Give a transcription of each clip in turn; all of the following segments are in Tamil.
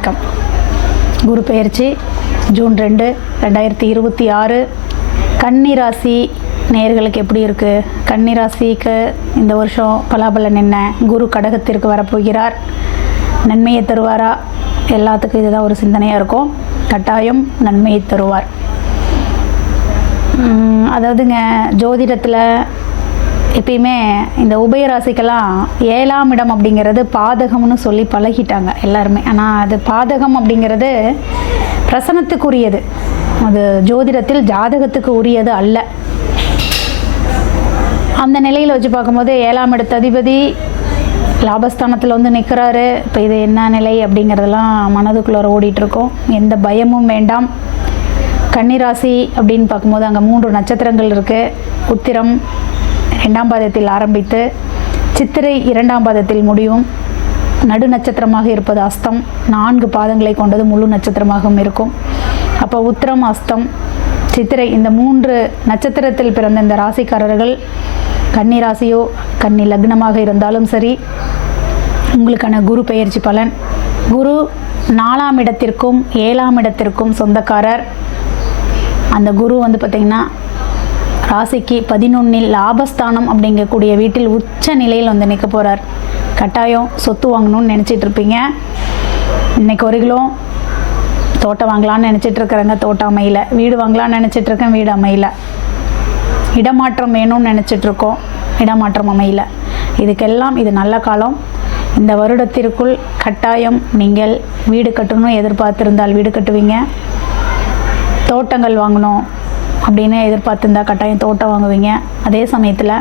வணக்கம். குரு பெயர்ச்சி ஜூன் 2, 2026. கன்னி ராசி நேயர்களுக்கு எப்படி இருக்குது? கன்னி ராசிக்கு இந்த வருஷம் பலாபலன் என்ன? குரு கடகத்திற்கு வரப்போகிறார். நன்மையை தருவாரா? எல்லாத்துக்கும் இதுதான் ஒரு சிந்தனையாக இருக்கும். கட்டாயம் நன்மையை தருவார். அதாவதுங்க, ஜோதிடத்தில் எப்பயுமே இந்த உபயராசிக்கெல்லாம் 7ஆம் இடம் அப்படிங்கிறது பாதகம்னு சொல்லி பழகிட்டாங்க எல்லாருமே. ஆனால் அது பாதகம் அப்படிங்கிறது பிரசனத்துக்குரியது, அது ஜோதிடத்தில் ஜாதகத்துக்கு உரியது அல்ல. அந்த நிலையில் வச்சு பார்க்கும்போது 7ஆம் இடத்து அதிபதி லாபஸ்தானத்தில் வந்து நிற்கிறாரு. இப்போ இது என்ன நிலை அப்படிங்கிறதெல்லாம் மனதுக்குள்ளே ஓடிட்டுருக்கோம். எந்த பயமும் வேண்டாம். கன்னிராசி அப்படின்னு பார்க்கும்போது அங்கே 3 நட்சத்திரங்கள் இருக்குது. உத்திரம் 2ஆம் பாதத்தில் ஆரம்பித்து சித்திரை 2ஆம் பாதத்தில் முடியும். நடு நட்சத்திரமாக இருப்பது அஸ்தம். 4 பாதங்களை கொண்டது முழு நட்சத்திரமாகவும் இருக்கும். அப்போ உத்திரம், அஸ்தம், சித்திரை இந்த 3 நட்சத்திரத்தில் பிறந்த இந்த ராசிக்காரர்கள், கன்னி ராசியோ கன்னி லக்னமாக இருந்தாலும் சரி, உங்களுக்கான குரு பெயர்ச்சி பலன். குரு 4ஆம் இடத்திற்கும் 7ஆம் இடத்திற்கும் சொந்தக்காரர். அந்த குரு வந்து பார்த்திங்கன்னா ராசிக்கு 11 லாபஸ்தானம் அப்படிங்கக்கூடிய வீட்டில் உச்ச நிலையில் வந்து நிற்க போகிறார். கட்டாயம் சொத்து வாங்கணும்னு நினச்சிட்டு இருப்பீங்க. இன்றைக்கி ஒரு கிலோ தோட்டம் வாங்கலான்னு நினச்சிட்டு இருக்கிறேங்க, தோட்டம் அமையல. வீடு வாங்கலான்னு நினச்சிட்டு இருக்கேன், வீடு அமையல. இடமாற்றம் வேணும்னு நினச்சிட்ருக்கோம், இடமாற்றம் அமையல. இதுக்கெல்லாம் இது நல்ல காலம். இந்த வருடத்திற்குள் கட்டாயம் நீங்கள் வீடு கட்டணும் எதிர்பார்த்துருந்தால் வீடு கட்டுவீங்க. தோட்டங்கள் வாங்கணும் அப்படின்னு எதிர்பார்த்துருந்தா கட்டாயம் தோட்டம் வாங்குவீங்க. அதே சமயத்தில்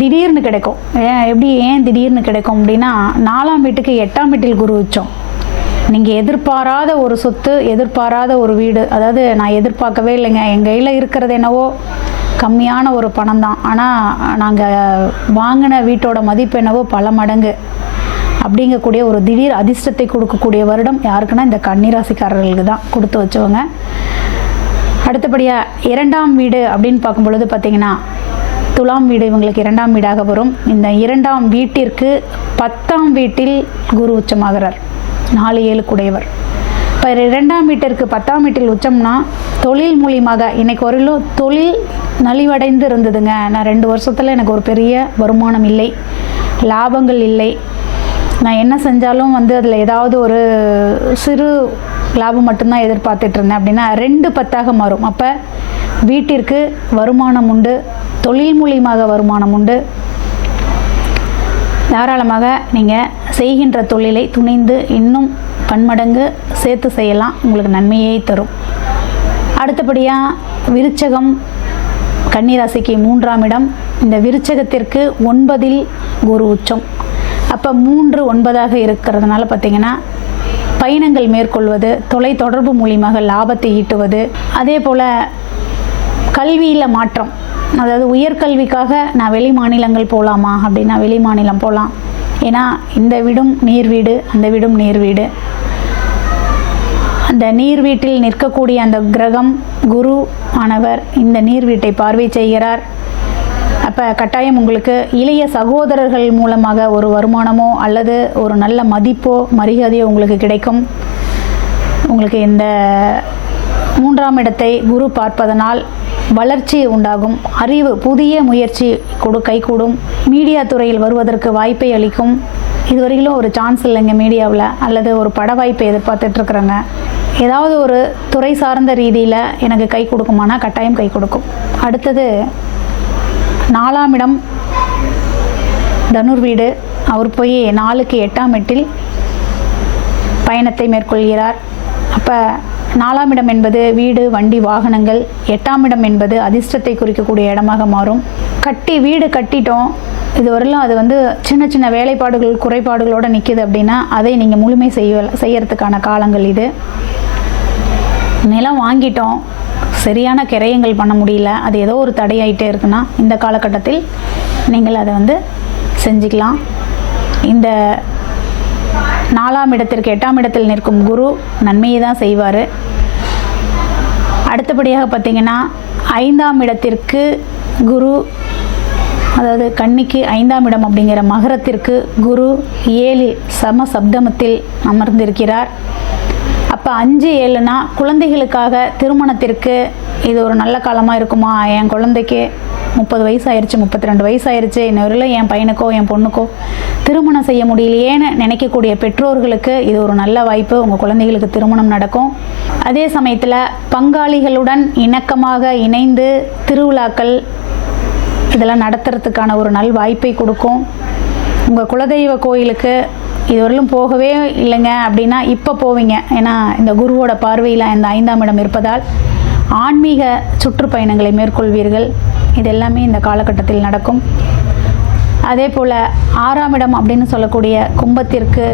திடீர்னு கிடைக்கும். ஏன் திடீர்னு கிடைக்கும் அப்படின்னா, 4ஆம் வீட்டுக்கு 8ஆம் வீட்டில் குரு உச்சம். நீங்கள் எதிர்பாராத ஒரு சொத்து, எதிர்பாராத ஒரு வீடு. அதாவது நான் எதிர்பார்க்கவே இல்லைங்க, எங்கள் கையில் இருக்கிறது என்னவோ கம்மியான ஒரு பணம் தான், ஆனால் நாங்கள் வாங்கின வீட்டோட மதிப்பு என்னவோ பல மடங்கு அப்படிங்கக்கூடிய ஒரு திடீர் அதிர்ஷ்டத்தை கொடுக்கக்கூடிய வருடம் யாருக்குன்னா இந்த கன்னிராசிக்காரர்களுக்கு தான், கொடுத்து வச்சவங்க. அடுத்தபடியாக 2ஆம் வீடு அப்படின்னு பார்க்கும் பொழுது பார்த்திங்கன்னா, துலாம் வீடு இவங்களுக்கு 2ஆம் வீடாக வரும். இந்த 2ஆம் வீட்டிற்கு 10ஆம் வீட்டில் குரு உச்சமாகிறார். 4-7 கூடையவர். இப்போ 2ஆம் வீட்டிற்கு 10ஆம் வீட்டில் உச்சம்னா தொழில் மூலியமாக இன்னைக்கு வரையிலும் தொழில் நலிவடைந்து இருந்ததுங்க. நான் 2 வருஷத்தில் எனக்கு ஒரு பெரிய வருமானம் இல்லை, லாபங்கள் இல்லை. நான் என்ன செஞ்சாலும் வந்து அதில் ஏதாவது ஒரு சிறு லாபம் மட்டும்தான் எதிர்பார்த்துட்டு இருந்தேன் அப்படின்னா 2-10 மாறும். அப்போ வீட்டிற்கு வருமானம் உண்டு, தொழில் மூலியமாக வருமானம் உண்டு. தாராளமாக நீங்கள் செய்கின்ற தொழிலை துணிந்து இன்னும் பன்மடங்கு சேர்த்து செய்யலாம், உங்களுக்கு நன்மையை தரும். அடுத்தபடியாக விருச்சகம், கன்னிராசிக்கு 3ஆம் இடம். இந்த விருச்சகத்திற்கு 9இல் குரு உச்சம். அப்போ 3, 9ஆக இருக்கிறதுனால பார்த்திங்கன்னா பயணங்கள் மேற்கொள்வது, தொலை தொடர்பு மூலியமாக லாபத்தை ஈட்டுவது, அதே போல் கல்வியில் மாற்றம். அதாவது உயர்கல்விக்காக நான் வெளி மாநிலங்கள் போகலாமா அப்படின்னா வெளி மாநிலம் போகலாம். ஏன்னா இந்த வீடும் நீர் வீடு, அந்த வீடும் நீர் வீடு. அந்த நீர் வீட்டில் நிற்கக்கூடிய அந்த கிரகம் குரு ஆனவர் இந்த நீர் வீட்டை பார்வை செய்கிறார். அப்போ கட்டாயம் உங்களுக்கு இளைய சகோதரர்கள் மூலமாக ஒரு வருமானமோ அல்லது ஒரு நல்ல மதிப்போ மரியாதையோ உங்களுக்கு கிடைக்கும். உங்களுக்கு இந்த 3ஆம் இடத்தை குரு பார்ப்பதனால் வளர்ச்சி உண்டாகும். அறிவு, புதிய முயற்சி கைகூடும். மீடியா துறையில் வருவதற்கு வாய்ப்பை அளிக்கும். இதுவரையிலும் ஒரு சான்ஸ் இல்லைங்க மீடியாவில், அல்லது ஒரு பட வாய்ப்பை எதிர்பார்த்துட்ருக்குறேங்க. ஏதாவது ஒரு துறை சார்ந்த ரீதியில் எனக்கு கை கொடுக்குமானா கட்டாயம் கை கொடுக்கும். அடுத்தது 4ஆம் இடம் தனுர் வீடு. அவர் போய் 4க்கு 8ஆம் வீட்டில் பயணத்தை மேற்கொள்கிறார். அப்போ 4ஆம் இடம் என்பது வீடு, வண்டி, வாகனங்கள். 8ஆம் இடம் என்பது அதிர்ஷ்டத்தை குறிக்கக்கூடிய இடமாக மாறும். வீடு கட்டிட்டோம், இதுவரையிலும் அது வந்து சின்ன சின்ன வேலைப்பாடுகள், குறைபாடுகளோடு நிற்கிது அப்படின்னா அதை நீங்கள் முழுமை செய்யறதுக்கான காலங்கள் இது. நிலம் வாங்கிட்டோம், சரியான கிரயங்கள் பண்ண முடியல, அது ஏதோ ஒரு தடையாயிட்டே இருக்குன்னா இந்த காலகட்டத்தில் நீங்கள் அதை வந்து செஞ்சுக்கலாம். இந்த 4ஆம் இடத்திற்கு 8ஆம் இடத்தில் நிற்கும் குரு நன்மையை தான் செய்வார். அடுத்தபடியாக பார்த்திங்கன்னா 5ஆம் இடத்திற்கு குரு அதாவது கன்னிக்கு 5ஆம் இடம் அப்படிங்கிற மகரத்திற்கு குரு 7 சம சப்தமத்தில் அமர்ந்திருக்கிறார். அப்போ 5-7னா குழந்தைகளுக்காக திருமணத்திற்கு இது ஒரு நல்ல காலமாக இருக்குமா, என் குழந்தைக்கு 30 வயசு ஆயிடுச்சு, 32 வயசு ஆயிடுச்சு, இன்னொரு என் பையனுக்கோ என் பொண்ணுக்கோ திருமணம் செய்ய முடியலையேன்னு நினைக்கக்கூடிய பெற்றோர்களுக்கு இது ஒரு நல்ல வாய்ப்பு. உங்கள் குழந்தைகளுக்கு திருமணம் நடக்கும். அதே சமயத்தில் பங்காளிகளுடன் இணக்கமாக இணைந்து திருவிழாக்கள் இதெல்லாம் நடத்துறதுக்கான ஒரு நல் வாய்ப்பை கொடுக்கும். உங்கள் குலதெய்வ கோயிலுக்கு இதுவரையிலும் போகவே இல்லைங்க அப்படின்னா இப்போ போவீங்க. ஏன்னா இந்த குருவோட பார்வையில் இந்த 5ஆம் இடம் இருப்பதால் ஆன்மீக சுற்றுப்பயணங்களை மேற்கொள்வீர்கள். இது எல்லாமே இந்த காலகட்டத்தில் நடக்கும். அதே போல் 6ஆம் இடம் அப்படின்னு சொல்லக்கூடிய கும்பத்திற்கு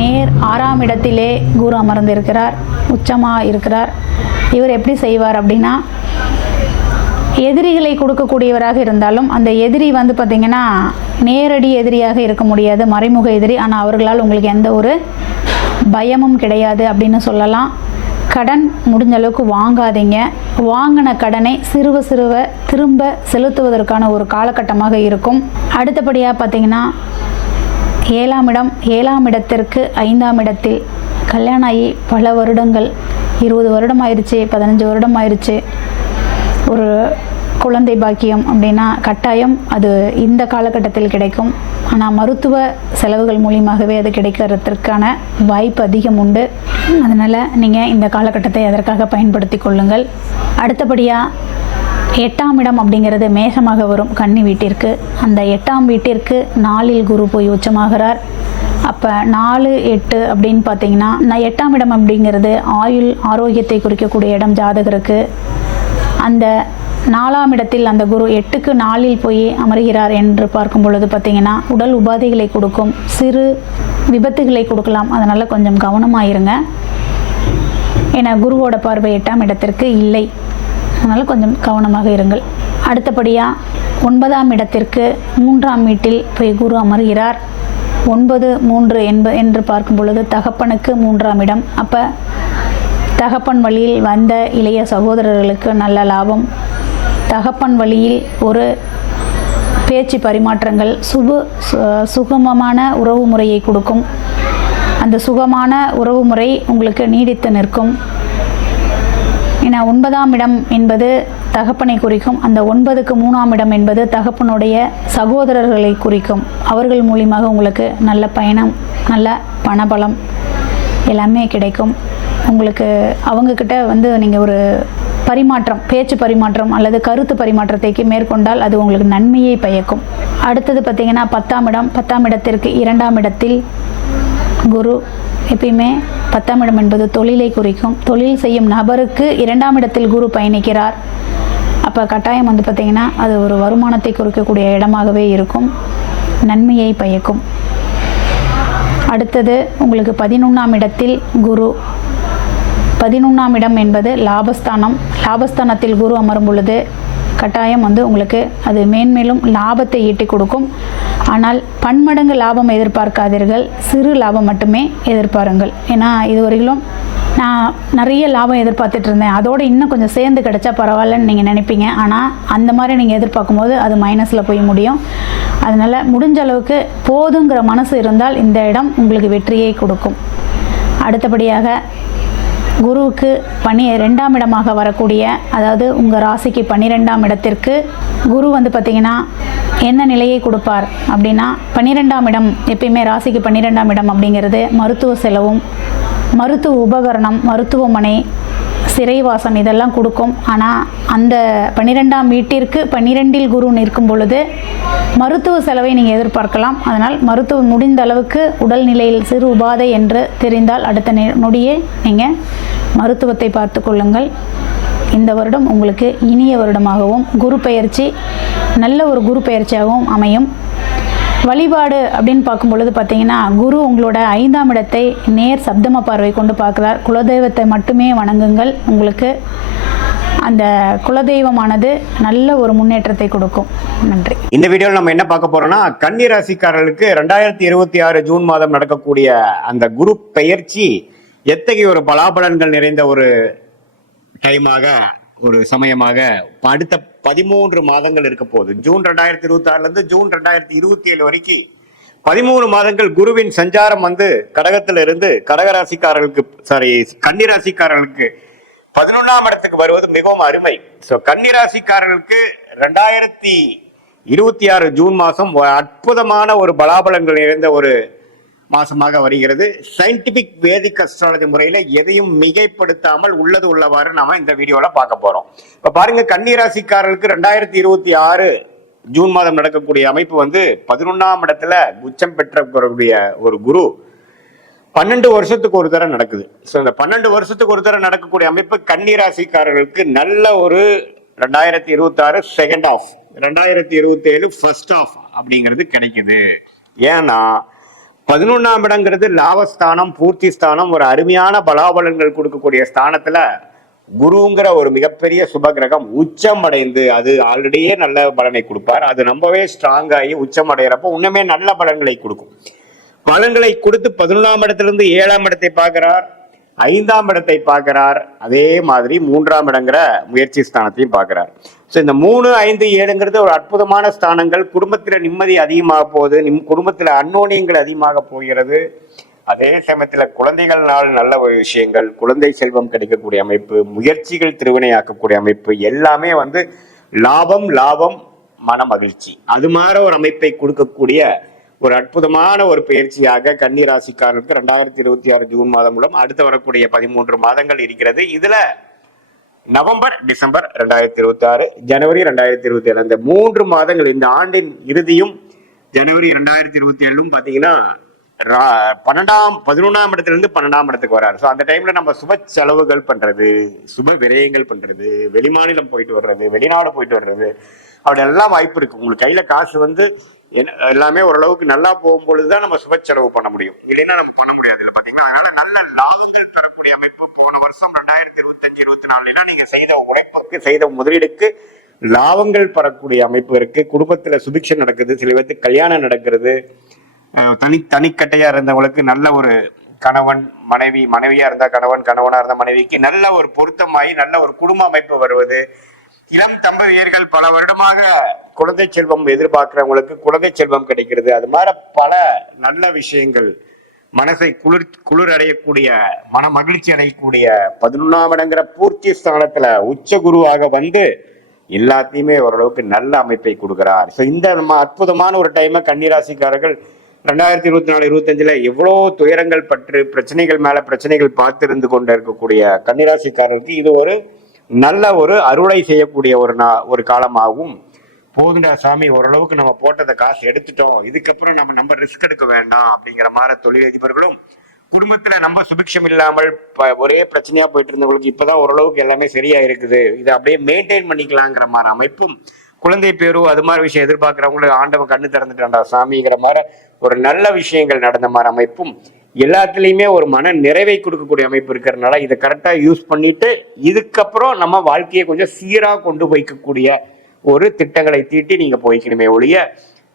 நேர் 6ஆம் இடத்திலே குரு அமர்ந்திருக்கிறார், உச்சமாக இருக்கிறார். இவர் எப்படி செய்வார் அப்படின்னா, எதிரிகளை கொடுக்கக்கூடியவராக இருந்தாலும் அந்த எதிரி வந்து பார்த்திங்கன்னா நேரடி எதிரியாக இருக்க முடியாது, மறைமுக எதிரி. ஆனால் அவர்களால் உங்களுக்கு எந்த ஒரு பயமும் கிடையாது அப்படின்னு சொல்லலாம். கடன் முடிஞ்ச அளவுக்கு வாங்காதீங்க. வாங்கின கடனை சிறுவ திரும்ப செலுத்துவதற்கான ஒரு காலகட்டமாக இருக்கும். அடுத்தபடியாக பார்த்திங்கன்னா 7ஆம் இடம், 7ஆம் இடத்திற்கு 5ஆம் இடத்தில் கல்யாணம் ஆகி பல வருடங்கள், 20 வருடம் ஆயிடுச்சு, 15 வருடம் ஆயிடுச்சு, ஒரு குழந்தை பாக்கியம் அப்படின்னா கட்டாயம் அது இந்த காலகட்டத்தில் கிடைக்கும். ஆனால் மருத்துவ செலவுகள் மூலியமாகவே அது கிடைக்கிறதுக்கான வாய்ப்பு அதிகம் உண்டு. அதனால் நீங்கள் இந்த காலகட்டத்தை அதற்காக பயன்படுத்தி கொள்ளுங்கள். அடுத்தபடியாக 8ஆம் இடம் அப்படிங்கிறது மேஷமாக வரும் கன்னி வீட்டிற்கு. அந்த 8ஆம் வீட்டிற்கு 4இல் குரு போய் உச்சமாகிறார். அப்போ 4, 8 அப்படின்னு பார்த்தீங்கன்னா, 8ஆம் இடம் அப்படிங்கிறது ஆயுள் ஆரோக்கியத்தை குறிக்கக்கூடிய இடம் ஜாதகருக்கு. அந்த 4ஆம் இடத்தில் அந்த குரு 8க்கு 4இல் போய் அமர்கிறார் என்று பார்க்கும் பொழுது பார்த்திங்கன்னா உடல் உபாதைகளை கொடுக்கும், சிறு விபத்துகளை கொடுக்கலாம். அதனால் கொஞ்சம் கவனமாயிருங்க. ஏன்னா குருவோட பார்வை 8ஆம் இடத்திற்கு இல்லை, அதனால் கொஞ்சம் கவனமாக இருங்கள். அடுத்தபடியாக 9ஆம் இடத்திற்கு 3ஆம் வீட்டில் போய் குரு அமர்கிறார். 9, 3 என்று பார்க்கும் பொழுது தகப்பனுக்கு 3ஆம் இடம். அப்போ தகப்பன் வழியில் வந்த இளைய சகோதரர்களுக்கு நல்ல லாபம். தகப்பன் வழியில் ஒரு பேச்சு பரிமாற்றங்கள் சுகமமான உறவு முறையை கொடுக்கும். அந்த சுகமான உறவு முறை உங்களுக்கு நீடித்து நிற்கும். ஏன்னா 9ஆம் இடம் என்பது தகப்பனை குறிக்கும். அந்த 9க்கு 3ஆம் இடம் என்பது தகப்பனுடைய சகோதரர்களை குறிக்கும். அவர்கள் மூலியமாக உங்களுக்கு நல்ல பயணம், நல்ல பணபலம் எல்லாமே கிடைக்கும். உங்களுக்கு அவங்கக்கிட்ட வந்து நீங்கள் ஒரு பரிமாற்றம், பேச்சு பரிமாற்றம் அல்லது கருத்து பரிமாற்றத்தை மேற்கொண்டால் அது உங்களுக்கு நன்மையை பயக்கும். அடுத்தது பார்த்திங்கன்னா 10ஆம் இடம். 10ஆம் இடத்திற்கு 2ஆம் இடத்தில் குரு. எப்பயுமே 10ஆம் இடம் என்பது தொழிலை குறிக்கும். தொழில் செய்யும் நபருக்கு 2ஆம் இடத்தில் குரு பயணிக்கிறார். அப்போ கட்டாயம் வந்து பார்த்திங்கன்னா அது ஒரு வருமானத்தை குறிக்கக்கூடிய இடமாகவே இருக்கும், நன்மையை பயக்கும். அடுத்தது உங்களுக்கு 11ஆம் இடத்தில் குரு. 11ஆம் இடம் என்பது லாபஸ்தானம். லாபஸ்தானத்தில் குரு அமரும் பொழுது கட்டாயம் வந்து உங்களுக்கு அது மேன்மேலும் லாபத்தை ஈட்டி கொடுக்கும். ஆனால் பன்மடங்கு லாபம் எதிர்பார்க்காதீர்கள், சிறு லாபம் மட்டுமே எதிர்பாருங்கள். ஏன்னா இதுவரையிலும் நான் நிறைய லாபம் எதிர்பார்த்துட்டு இருந்தேன், அதோடு இன்னும் கொஞ்சம் சேர்ந்து கிடைச்சா பரவாயில்லன்னு நீங்கள் நினைப்பீங்க. ஆனால் அந்த மாதிரி நீங்கள் எதிர்பார்க்கும் போது அது மைனஸில் போய் முடியும். அதனால் முடிஞ்ச அளவுக்கு போதுங்கிற மனசு இருந்தால் இந்த இடம் உங்களுக்கு வெற்றியை கொடுக்கும். அடுத்தபடியாக குருவுக்கு 2ஆம் இடமாக வரக்கூடிய, அதாவது உங்கள் ராசிக்கு 12ஆம் இடத்திற்கு குரு வந்து பார்த்திங்கன்னா என்ன நிலையை கொடுப்பார் அப்படின்னா, 12ஆம் இடம் எப்பயுமே ராசிக்கு 12ஆம் இடம் அப்படிங்கிறது மருத்துவ செலவும், மருத்துவ உபகரணம், மருத்துவமனை, சிறைவாசம் இதெல்லாம் கொடுக்கும். ஆனால் அந்த 12ஆம் வீட்டிற்கு 12இல் குரு நிற்கும் பொழுது மருத்துவ செலவை நீங்கள் எதிர்பார்க்கலாம். அதனால் மருத்துவம் முடிந்த அளவுக்கு உடல்நிலையில் சிறு உபாதை என்று தெரிந்தால் அடுத்த நொடியே நீங்கள் மருத்துவத்தை பார்த்து கொள்ளுங்கள். இந்த வருடம் உங்களுக்கு இனிய வருடமாகவும் குரு பெயர்ச்சி நல்ல ஒரு குரு பெயர்ச்சியாகவும் அமையும். வழிபாடு அப்படின்னு பார்க்கும் பொழுது பார்த்தீங்கன்னா, குரு உங்களோட 5ஆம் இடத்தை நேர் சப்தம பார்வை கொண்டு பார்க்குறார். குலதெய்வத்தை மட்டுமே வணங்குங்கள். உங்களுக்கு அந்த குலதெய்வமானது நல்ல ஒரு முன்னேற்றத்தை கொடுக்கும். நன்றி. இந்த வீடியோவில் நம்ம என்ன பார்க்க போறோம்னா, கன்னி ராசிக்காரர்களுக்கு 2026 ஜூன் மாதம் நடக்கக்கூடிய அந்த குரு பெயர்ச்சி எத்தகைய ஒரு பலாபலன்கள் நிறைந்த ஒரு டைமாக ஒரு சமயமாக அடுத்த 13 மாதங்கள் இருக்க போகுது. ஜூன் 2026 இருந்து ஜூன் 2027 வரைக்கும் 13 மாதங்கள் குருவின் சஞ்சாரம் வந்து கடகத்துல இருந்து கடகராசிக்காரர்களுக்கு கன்னிராசிக்காரர்களுக்கு 11ஆம் இடத்துக்கு வருவது மிகவும் அருமை. சோ கன்னிராசிக்காரர்களுக்கு 2026 ஜூன் மாசம் அற்புதமான ஒரு பலாபலங்கள் நிறைந்த ஒரு மாசமாக வருகிறது. சயின்டிபிக் வேதிக் அஸ்ட்ராலஜி முறையில எதையும் மிகைப்படுத்தாமல் உள்ளது உள்ளவாறு நாம இந்த வீடியோல பார்க்க போறோம். இப்ப பாருங்க, கன்னிராசிக்காரர்களுக்கு 2026 ஜூன் மாதம் நடக்கக்கூடிய அமைப்பு வந்து 11ஆம் இடத்துல உச்சம் பெற்ற ஒரு குரு 12 வருஷத்துக்கு ஒரு தடவை நடக்குது. ஸோ இந்த 12 வருஷத்துக்கு ஒரு தடவை நடக்கக்கூடிய அமைப்பு கன்னிராசிக்காரர்களுக்கு நல்ல ஒரு 2026 செகண்ட் ஆஃப், 2027 ஃபர்ஸ்ட் ஆஃப் அப்படிங்கிறது கிடைக்குது. ஏன்னா 11ஆம் இடங்கிறது லாபஸ்தானம், பூர்த்தி ஸ்தானம், ஒரு அருமையான பலாபலன்கள் கொடுக்கக்கூடிய ஸ்தானத்துல குருங்கிற ஒரு மிகப்பெரிய சுப கிரகம் உச்சம் அடைந்து, அது ஆல்ரெடியே நல்ல பலனை கொடுப்பார். அது ரொம்பவே ஸ்ட்ராங் ஆகி உச்சம் அடைகிறப்ப இன்னுமே நல்ல பலன்களை கொடுக்கும். பலன்களை கொடுத்து 11ஆம் இடத்திலிருந்து 7ஆம் இடத்தை பார்க்கிறார், 5ஆம் இடத்தை பார்க்கிறார், அதே மாதிரி 3ஆம் இடங்கிற முயற்சி ஸ்தானத்தையும் பார்க்கிறார். ஸோ இந்த 3, 5, 7ங்கிறது ஒரு அற்புதமான ஸ்தானங்கள். குடும்பத்துல நிம்மதி அதிகமாக போகுது, குடும்பத்துல அன்னோனியங்கள் அதிகமாக போகிறது. அதே சமயத்துல குழந்தைகள்னால் நல்ல ஒரு விஷயங்கள், குழந்தை செல்வம் கிடைக்கக்கூடிய அமைப்பு, முயற்சிகள் திருவினையாக்கக்கூடிய அமைப்பு, எல்லாமே வந்து லாபம் லாபம் மன மகிழ்ச்சி, அது மாதிரி ஒரு அமைப்பை கொடுக்கக்கூடிய ஒரு அற்புதமான ஒரு பயிற்சியாக கன்னிராசிக்காரருக்கு 2026 ஜூன் மாதம் மூலம் அடுத்து வரக்கூடிய 13 மாதங்கள் இருக்கிறது. இதுல நவம்பர், டிசம்பர் 2026, ஜனவரி 2027 இந்த 3 மாதங்கள், இந்த ஆண்டின் இறுதியும் ஜனவரி 2027 பாத்தீங்கன்னா 11ஆம் இடத்துல இருந்து 12ஆம் இடத்துக்கு வராரு. ஸோ அந்த டைம்ல நம்ம சுப செலவுகள் பண்றது, சுப விரயங்கள் பண்றது, வெளிமாநிலம் போயிட்டு வர்றது, வெளிநாடு போயிட்டு வர்றது, அப்படி எல்லாம் வாய்ப்பு இருக்கு. உங்களுக்கு கையில காசு வந்து எல்லாமே ஓரளவுக்கு நல்லா போகும்பொழுதுதான் நம்ம சுப செலவு பண்ண முடியும், இல்லைன்னா நம்ம பண்ண முடியாது. இல்லை பாத்தீங்கன்னா, அதனால நல்ல லாபங்கள் பெறக்கூடிய அமைப்பு போன வருஷம் 2025-24 நீங்க செய்த உழைப்புக்கு, செய்த முதலீடுக்கு லாபங்கள் பெறக்கூடிய அமைப்பு இருக்கு. குடும்பத்துல சுபிக்ஷம் நடக்குது, சில பேருக்கு கல்யாணம் நடக்கிறது, தனிக்கட்டையா இருந்தவங்களுக்கு நல்ல ஒரு கணவன் மனைவி, மனைவியா இருந்தா கணவன், கணவனா இருந்தா மனைவிக்கு நல்ல ஒரு பொருத்தமாயி நல்ல ஒரு குடும்ப அமைப்பு வருவது. இளம் தம்பதியர்கள் பல வருடமாக குழந்தை செல்வம் எதிர்பார்க்கிறவங்களுக்கு குழந்தை செல்வம் கிடைக்கிறது. அது மாதிரி பல நல்ல விஷயங்கள், மனசை குளிர் அடையக்கூடிய, மன மகிழ்ச்சி அடையக்கூடிய 11ஆம் இடங்கிற பூர்த்தி ஸ்தானத்துல உச்ச குருவாக வந்து எல்லாத்தையுமே ஓரளவுக்கு நல்ல அமைப்பை கொடுக்கிறார். ஸோ இந்த நம்ம அற்புதமான ஒரு டைமை கன்னிராசிக்காரர்கள் 2024-25 எவ்வளோ துயரங்கள் பற்று, பிரச்சனைகள் மேல பிரச்சனைகள் பார்த்திருந்து கொண்டு இருக்கக்கூடிய கன்னிராசிக்காரருக்கு இது ஒரு நல்ல ஒரு அருளை செய்யக்கூடிய ஒரு காலமாகவும், போதுண்டா சாமி, ஓரளவுக்கு நம்ம போட்டதை காசு எடுத்துட்டோம், இதுக்கப்புறம் நம்ம ரிஸ்க் எடுக்க வேண்டாம் அப்படிங்கிற மாதிரி தொழிலதிபர்களும், குடும்பத்துல நம்ம சுபிக்ஷம் இல்லாமல் ஒரே பிரச்சனையா போயிட்டு இருந்தவங்களுக்கு இப்பதான் ஓரளவுக்கு எல்லாமே சரியா இருக்குது, இதை அப்படியே மெயின்டைன் பண்ணிக்கலாங்கிற மாதிரி அமைப்பும், குழந்தை பேரு அது மாதிரி விஷயம் எதிர்பார்க்கிறவங்களுக்கு ஆண்டவன் கண்ணு திறந்துட்டான்டா சாமிங்கிற மாதிரி ஒரு நல்ல விஷயங்கள் நடந்த மாதிரி அமைப்பும், எல்லாத்துலயுமே ஒரு மன நிறைவை கொடுக்கக்கூடிய அமைப்பு இருக்கிறதுனால இதை கரெக்டா யூஸ் பண்ணிட்டு இதுக்கப்புறம் நம்ம வாழ்க்கையை கொஞ்சம் சீரா கொண்டு போய்க்கக்கூடிய ஒரு திட்டங்களை தீட்டி நீங்க போய்க்கணுமே ஒழிய,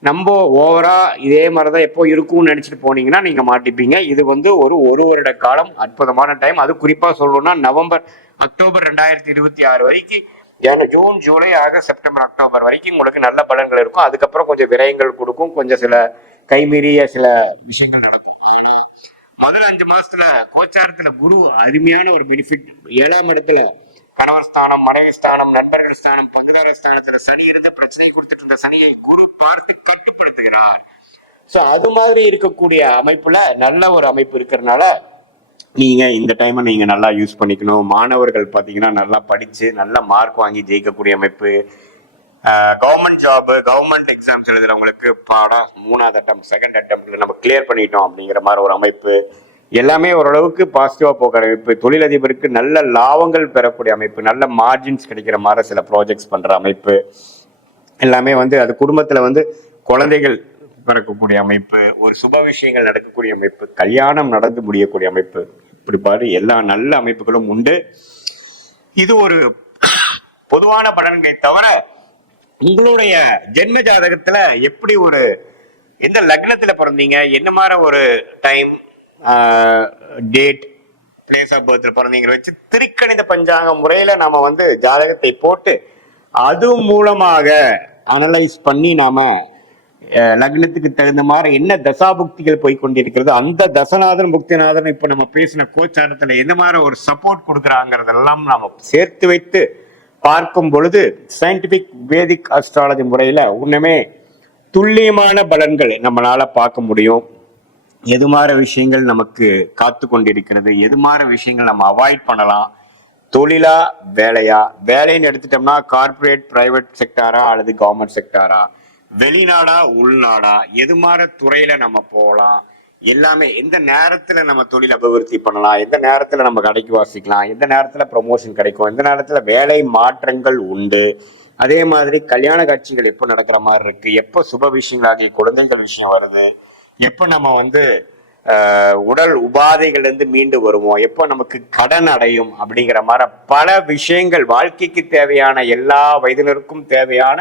நம்ம ஓவரா இதே மாதிரிதான் எப்போ இருக்கும்னு நினைச்சிட்டு போனீங்கன்னா நீங்க மாட்டிப்பீங்க. இது வந்து ஒரு வருட காலம் அற்புதமான டைம். அது குறிப்பா சொல்லணும்னா நவம்பர், அக்டோபர் 2026 வரைக்கும், June, July, August, September, October வரைக்கும் உங்களுக்கு நல்ல பலன்கள் இருக்கும். அதுக்கப்புறம் கொஞ்சம் விரயங்கள் கொடுக்கும், கொஞ்சம் சில கைமீறிய சில விஷயங்கள் நடக்கும். ஆனா முதல் 5 மாசத்துல கோச்சாரத்துல குரு அருமையான ஒரு பெனிஃபிட். 7ஆம் இடத்துல கணவர் ஸ்தானம், மனைவி ஸ்தானம், நண்பர்கள் ஸ்தானம், பங்குதார ஸ்தானத்துல சனி இருந்த பிரச்சனை கொடுத்துட்டு இருந்த சனியை குரு பார்த்து கட்டுப்படுத்துகிறார். சோ அது மாதிரி இருக்கக்கூடிய அமைப்புல நல்ல ஒரு அமைப்பு இருக்கிறதுனால நீங்க இந்த டைமை நீங்க நல்லா யூஸ் பண்ணிக்கணும். மாணவர்கள் பாத்தீங்கன்னா நல்லா படிச்சு நல்ல மார்க் வாங்கி ஜெயிக்கக்கூடிய அமைப்பு. கவர்மெண்ட் ஜாப், கவர்மெண்ட் எக்ஸாம்ஸ் எழுதுறவங்களுக்கு பாடம் 3ஆவது அட்டம், செகண்ட் அட்டம் நம்ம கிளியர் பண்ணிட்டோம் அப்படிங்கிற மாதிரி ஒரு அமைப்பு. எல்லாமே ஓரளவுக்கு பாசிட்டிவா போகிற அமைப்பு. தொழிலதிபருக்கு நல்ல லாபங்கள் பெறக்கூடிய அமைப்பு, நல்ல மார்ஜின்ஸ் கிடைக்கிற மாதிரி சில ப்ராஜெக்ட்ஸ் பண்ற அமைப்பு. எல்லாமே வந்து அது குடும்பத்துல வந்து குழந்தைகள் பிறக்கக்கூடிய அமைப்பு, ஒரு சுப விஷயங்கள் நடக்கக்கூடிய அமைப்பு, கல்யாணம் நடந்து முடியக்கூடிய அமைப்பு, இப்படி பாரு எல்லா நல்ல அமைப்புகளும் உண்டு. இது ஒரு பொதுவான பலன்களை தவிர உங்களுடைய ஜென்ம ஜாதகத்துல எப்படி ஒரு எந்த லக்னத்துல பிறந்தீங்க, என்ன மாதிரி ஒரு டைம், டேட், பிளேஸ் ஆஃப் பர்த்ல பிறந்தீங்க வச்சு திருக்கணித பஞ்சாங்க முறையில நாம வந்து ஜாதகத்தை போட்டு அது மூலமாக அனலைஸ் பண்ணி நாம லக்னத்துக்கு தகுந்த மாதிரி என்ன தசாபுக்திகள் போய் கொண்டிருக்கிறது, அந்த தசநாதன் புக்திநாதன் இப்ப நம்ம பேசின கோச்சாரத்துல எந்த மாதிரி ஒரு சப்போர்ட் கொடுக்குறாங்கிறதெல்லாம் நாம சேர்த்து வைத்து பார்க்கும் பொழுது சயின்டிபிக் வேதிக் அஸ்ட்ராலஜி முறையில உண்மையுமே துல்லியமான பலன்கள் நம்மளால பார்க்க முடியும். எது மாதிரி விஷயங்கள் நமக்கு காத்து கொண்டிருக்கிறது, எது மாதிரி விஷயங்கள் நம்ம அவாய்ட் பண்ணலாம், தொழிலா வேலையா, வேலைன்னு எடுத்துட்டோம்னா கார்பரேட் பிரைவேட் செக்டாரா அல்லது கவர்மெண்ட் செக்டாரா, வெளிநாடா உள்நாடா, எது மாதிரி துறையில நம்ம போகலாம், எல்லாமே எந்த நேரத்துல நம்ம தொழில் அபிவிருத்தி பண்ணலாம், எந்த நேரத்துல நம்ம கடைக்கு வாசிக்கலாம், எந்த நேரத்துல ப்ரமோஷன் கிடைக்கும், எந்த நேரத்துல வேலை மாற்றங்கள் உண்டு. அதே மாதிரி கல்யாண காட்சிகள் எப்போ நடக்கிற மாதிரி இருக்கு, எப்போ சுப விஷயங்களாகி குழந்தைகள் விஷயம் வருது, எப்போ நம்ம வந்து உடல் உபாதைகள் இருந்து மீண்டு வருவோம், எப்போ நமக்கு கடன் அடையும் அப்படிங்கிற மாதிரி பல விஷயங்கள் வாழ்க்கைக்கு தேவையான எல்லா வயதினருக்கும் தேவையான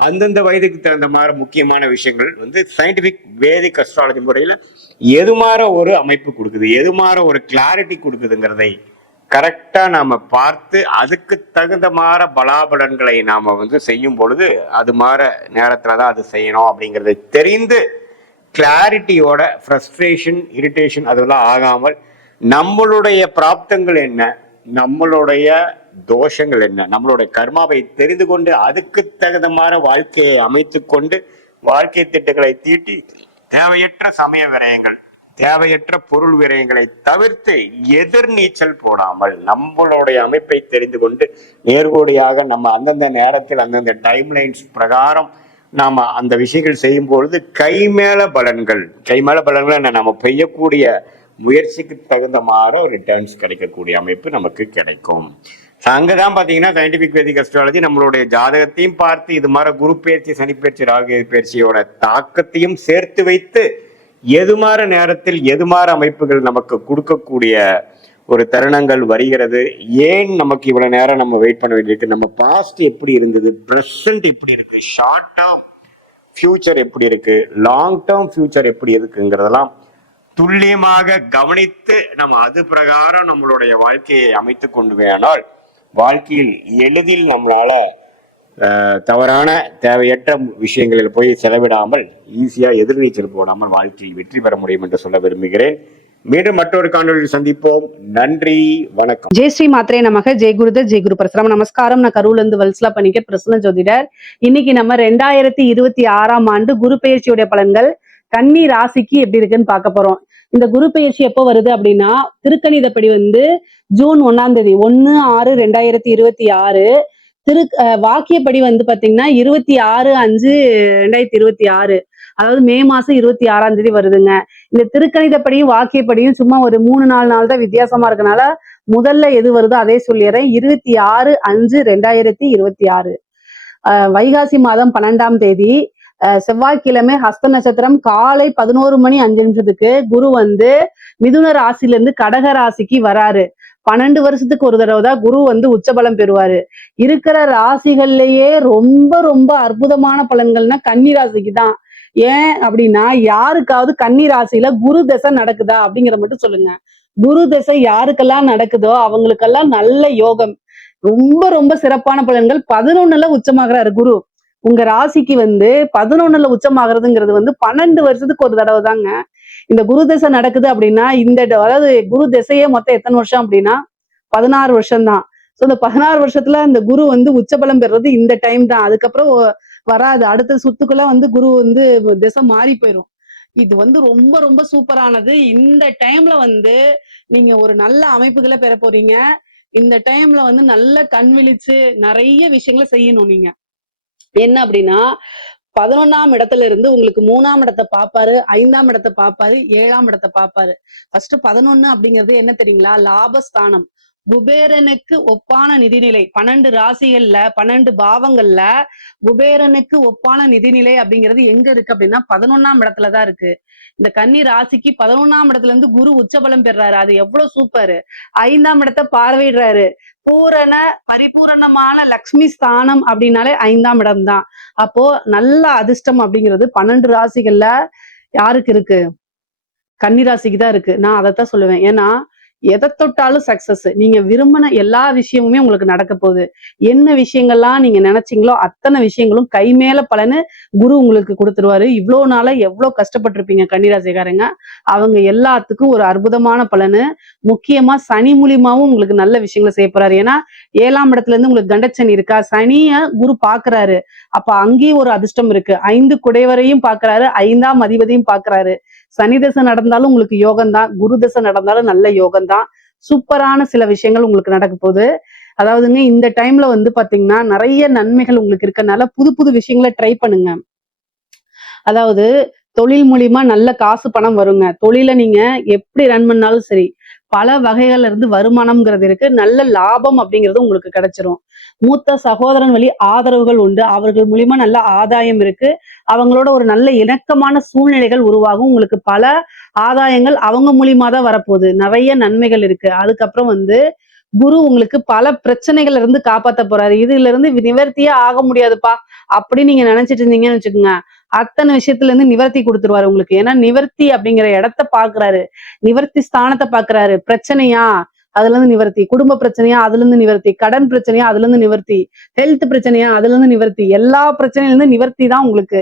அந்தந்த வயதுக்கு தகுந்த மாதிரி முக்கியமான விஷயங்கள் வந்து சயின்டிபிக் வேதிக் அஸ்ட்ராலஜி முறையில் எது மாதிரி ஒரு அமைப்பு கொடுக்குது, எது மாதிரி ஒரு கிளாரிட்டி கொடுக்குதுங்கிறதை கரெக்டா நாம பார்த்து அதுக்கு தகுந்த மாதிரி பலாபலன்களை நாம வந்து செய்யும் பொழுது அது மாதிரி நேரத்துலதான் அது செய்யணும் அப்படிங்கறதை தெரிந்து கிளாரிட்டியோட ஃப்ரஸ்ட்ரேஷன் இரிட்டேஷன் அதெல்லாம் ஆகாமல் நம்மளுடைய பிராப்தங்கள் என்ன, நம்மளுடைய தோஷங்கள் என்ன, நம்மளுடைய கர்மாவை தெரிந்து கொண்டு அதுக்கு தகுந்த மாதிரி வாழ்க்கையை அமைத்து கொண்டு வாழ்க்கை திட்டங்களை தீட்டி தேவையற்ற சமய விரயங்கள், தேவையற்ற பொருள் விரயங்களை தவிர்த்து எதிர்நீச்சல் போடாமல் நம்மளுடைய அமைப்பை தெரிந்து கொண்டு நேர்கோடியாக நம்ம அந்தந்த நேரத்தில் அந்தந்த டைம்லைன்ஸ் பிரகாரம் நாம அந்த விஷயங்கள் செய்யும் பொழுது கைமேல பலன்கள் நம்ம பெய்யக்கூடிய முயற்சிக்கு தகுந்த மாதிரி ரிட்டர்ன்ஸ் கிடைக்கக்கூடிய அமைப்பு நமக்கு கிடைக்கும். அங்கதான் பாத்தீங்கன்னா சயின்டிபிக் வேதிக் அஸ்ட்ராலஜி நம்மளுடைய ஜாதகத்தையும் பார்த்து இது மாதிரி குரு பயிற்சி, சனிப்பயிற்சி, ராகு பயிற்சியோட தாக்கத்தையும் சேர்த்து வைத்து எது மாதிரி நேரத்தில் எது மாதிரி அமைப்புகள் நமக்கு கொடுக்கக்கூடிய ஒரு தருணங்கள் வருகிறது, ஏன் நமக்கு இவ்வளவு நேரம் நம்ம வெயிட் பண்ண வேண்டியிருக்கு, நம்ம பாஸ்ட் எப்படி இருந்தது, பிரசன்ட் எப்படி இருக்கு, ஷார்ட் டேர்ம் ஃபியூச்சர் எப்படி இருக்கு, லாங் டேர்ம் ஃபியூச்சர் எப்படி இருக்குங்கிறதெல்லாம் துல்லியமாக கவனித்து நம்ம அது பிரகாரம் நம்மளுடைய வாழ்க்கையை அமைத்து கொண்டு வேணால் வாழ்க்கையில் எளிதில் நம்மளால தவறான தேவையற்ற விஷயங்களில் போய் செலவிடாமல் ஈஸியா எதிர்நீச்சல் போடாமல் வாழ்க்கையில் வெற்றி பெற முடியும் என்று சொல்ல விரும்புகிறேன். மீண்டும் மற்றொரு காணொலியில் சந்திப்போம். நன்றி, வணக்கம். ஜெய் ஸ்ரீ மாத்ரே நமக. ஜெய் குருதர், ஜெய் குரு பரசுராம். நமஸ்காரம். நான் கரூர்ல இருந்து வல்சலா பண்ணிக்க பிரசன்ன ஜோதிடர். இன்னைக்கு நம்ம 2026 ஆண்டு குரு பெயர்ச்சியுடைய பலன்கள் கன்னி ராசிக்கு எப்படி இருக்குன்னு பார்க்க போறோம். இந்த குரு பெயர்ச்சி எப்போ வருது அப்படின்னா திருக்கணிதப்படி ஜூன் 1ஆம் தேதி 1/6/2026. வாக்கியப்படி பாத்தீங்கன்னா 26/5/2026, அதாவது மே மாசம் 26ஆம் தேதி வருதுங்க. இந்த திருக்கணிதப்படியும் வாக்கியப்படியும் சும்மா ஒரு 3-4 நாள் தான் வித்தியாசமா இருக்கனால முதல்ல எது வருதோ அதே சொல்லிடுறேன். 26/5/2026 வைகாசி மாதம் 12ஆம் தேதி செவ்வாய்க்கிழமை ஹஸ்த நட்சத்திரம் காலை 11:05 குரு மிதுன ராசில இருந்து கடக ராசிக்கு வராரு. 12 வருஷத்துக்கு ஒரு தடவை தான் குரு உச்சபலம் பெறுவாரு. இருக்கிற ராசிகள்லயே ரொம்ப ரொம்ப அற்புதமான பலன்கள்னா கன்னி ராசிக்கு தான். ஏன் அப்படின்னா யாருக்காவது கன்னி ராசியில குரு தசை நடக்குதா அப்படிங்கிறத மட்டும் சொல்லுங்க. குரு தசை யாருக்கெல்லாம் நடக்குதோ அவங்களுக்கெல்லாம் நல்ல யோகம், ரொம்ப ரொம்ப சிறப்பான பலன்கள். 11ல உச்சமாகிறாரு குரு. உங்க ராசிக்கு 11ல உச்சமாகிறதுங்கிறது 12 வருஷத்துக்கு ஒரு தடவை தாங்க இந்த குரு தசை நடக்குது. அப்படின்னா அதாவது குரு திசையே மொத்தம் எத்தனை வருஷம் அப்படின்னா 16 வருஷம் தான். ஸோ இந்த 16 வருஷத்துல இந்த குரு உச்சபலம் பெறுறது இந்த டைம் தான். அதுக்கப்புறம் வராது. அடுத்த சுத்துக்குள்ள குரு திசை மாறி போயிடும். இது ரொம்ப ரொம்ப சூப்பரானது. இந்த டைம்ல நீங்க ஒரு நல்ல அமைப்புகளை பெற போறீங்க. இந்த டைம்ல நல்ல கண் விழிச்சு நிறைய விஷயங்களை செய்யணும். நீங்க என்ன அப்படின்னா 11ஆம் இடத்துல இருந்து உங்களுக்கு 3ஆம் இடத்தை பார்ப்பாரு, 5ஆம் இடத்தை பார்ப்பாரு, 7ஆம் இடத்தை பார்ப்பாரு. ஃபர்ஸ்ட் 11 அப்படிங்கிறது என்ன தெரியுங்களா? லாபஸ்தானம். குபேரனுக்கு ஒப்பான நிதிநிலை 12 ராசிகள்ல 12 பாவங்கள்ல குபேரனுக்கு ஒப்பான நிதிநிலை அப்படிங்கிறது எங்க இருக்கு அப்படின்னா 11ஆம் இடத்துலதான் இருக்கு. இந்த கன்னி ராசிக்கு 11ஆம் இடத்துல இருந்து குரு உச்சபலம் பெறாரு. அது எவ்வளவு சூப்பரு. 5ஆம் இடத்தை பார்வையிடுறாரு. பூரண பரிபூரணமான லக்ஷ்மி ஸ்தானம் அப்படின்னாலே 5ஆம் இடம் தான். அப்போ நல்ல அதிர்ஷ்டம் அப்படிங்கிறது 12 ராசிகள்ல யாருக்கு இருக்கு? கன்னி ராசிக்கு தான் இருக்கு. நான் அதைத்தான் சொல்லுவேன். ஏன்னா எதை தொட்டாலும் சக்சஸ். நீங்க விரும்பின எல்லா விஷயமுமே உங்களுக்கு நடக்க போகுது. என்ன விஷயங்கள்லாம் நீங்க நினைச்சீங்களோ அத்தனை விஷயங்களும் கை மேல பலன்னு குரு உங்களுக்கு கொடுத்துருவாரு. இவ்வளவு நாளா எவ்வளவு கஷ்டப்பட்டிருப்பீங்க கன்னிராசிக்காரங்க, அவங்க எல்லாத்துக்கும் ஒரு அற்புதமான பலனு. முக்கியமா சனி மூலியமாவும் உங்களுக்கு நல்ல விஷயங்களை செய்ய போறாரு. ஏன்னா 7ஆம் இடத்துல இருந்து உங்களுக்கு கண்டச்சனி இருக்கா, சனிய குரு பாக்குறாரு. அப்ப அங்கேயும் ஒரு அதிர்ஷ்டம் இருக்கு. 5 குடைவரையும் பாக்குறாரு, 5ஆம் அதிபதியும் பாக்குறாரு. சனி தசை நடந்தாலும் உங்களுக்கு யோகம் தான், குரு தசை நடந்தாலும் நல்ல யோகம் தான். சூப்பரான சில விஷயங்கள் உங்களுக்கு நடக்க போகுது. அதாவதுங்க இந்த டைம்ல வந்து பாத்தீங்கன்னா நிறைய நன்மைகள் உங்களுக்கு இருக்கனால புது புது விஷயங்களை ட்ரை பண்ணுங்க. அதாவது தொழில் மூலியமா நல்ல காசு பணம் வருங்க. தொழிலை நீங்க எப்படி ரன் பண்ணாலும் சரி, பல வகைகள்ல இருந்து வருமானம்ங்கிறது இருக்கு. நல்ல லாபம் அப்படிங்கிறது உங்களுக்கு கிடைச்சிரும். மூத்த சகோதரன் வழி ஆதரவுகள் உண்டு. அவர்கள் மூலியமா நல்ல ஆதாயம் இருக்கு. அவங்களோட ஒரு நல்ல இணக்கமான சூழ்நிலைகள் உருவாகும். உங்களுக்கு பல ஆதாயங்கள் அவங்க மூலியமா தான் வரப்போகுது. நிறைய நன்மைகள் இருக்கு. அதுக்கப்புறம் வந்து குரு உங்களுக்கு பல பிரச்சனைகள்ல இருந்து காப்பாத்த போறாரு. இதுல இருந்து நிவர்த்தியே ஆக முடியாதுப்பா அப்படின்னு நீங்க நினைச்சிட்டு இருந்தீங்கன்னு வச்சுக்கோங்க, அத்தனை விஷயத்துல இருந்து நிவர்த்தி கொடுத்துருவாரு உங்களுக்கு. ஏன்னா நிவர்த்தி அப்படிங்கிற இடத்த பாக்குறாரு, நிவர்த்தி ஸ்தானத்தை பாக்குறாரு. பிரச்சனையா, அதுல இருந்து நிவர்த்தி. குடும்ப பிரச்சனையா, அதுல இருந்து நிவர்த்தி. கடன் பிரச்சனையா, அதுல இருந்து நிவர்த்தி. ஹெல்த் பிரச்சனையா, அதுல இருந்து நிவர்த்தி. எல்லா பிரச்சனையில இருந்து நிவர்த்தி தான் உங்களுக்கு.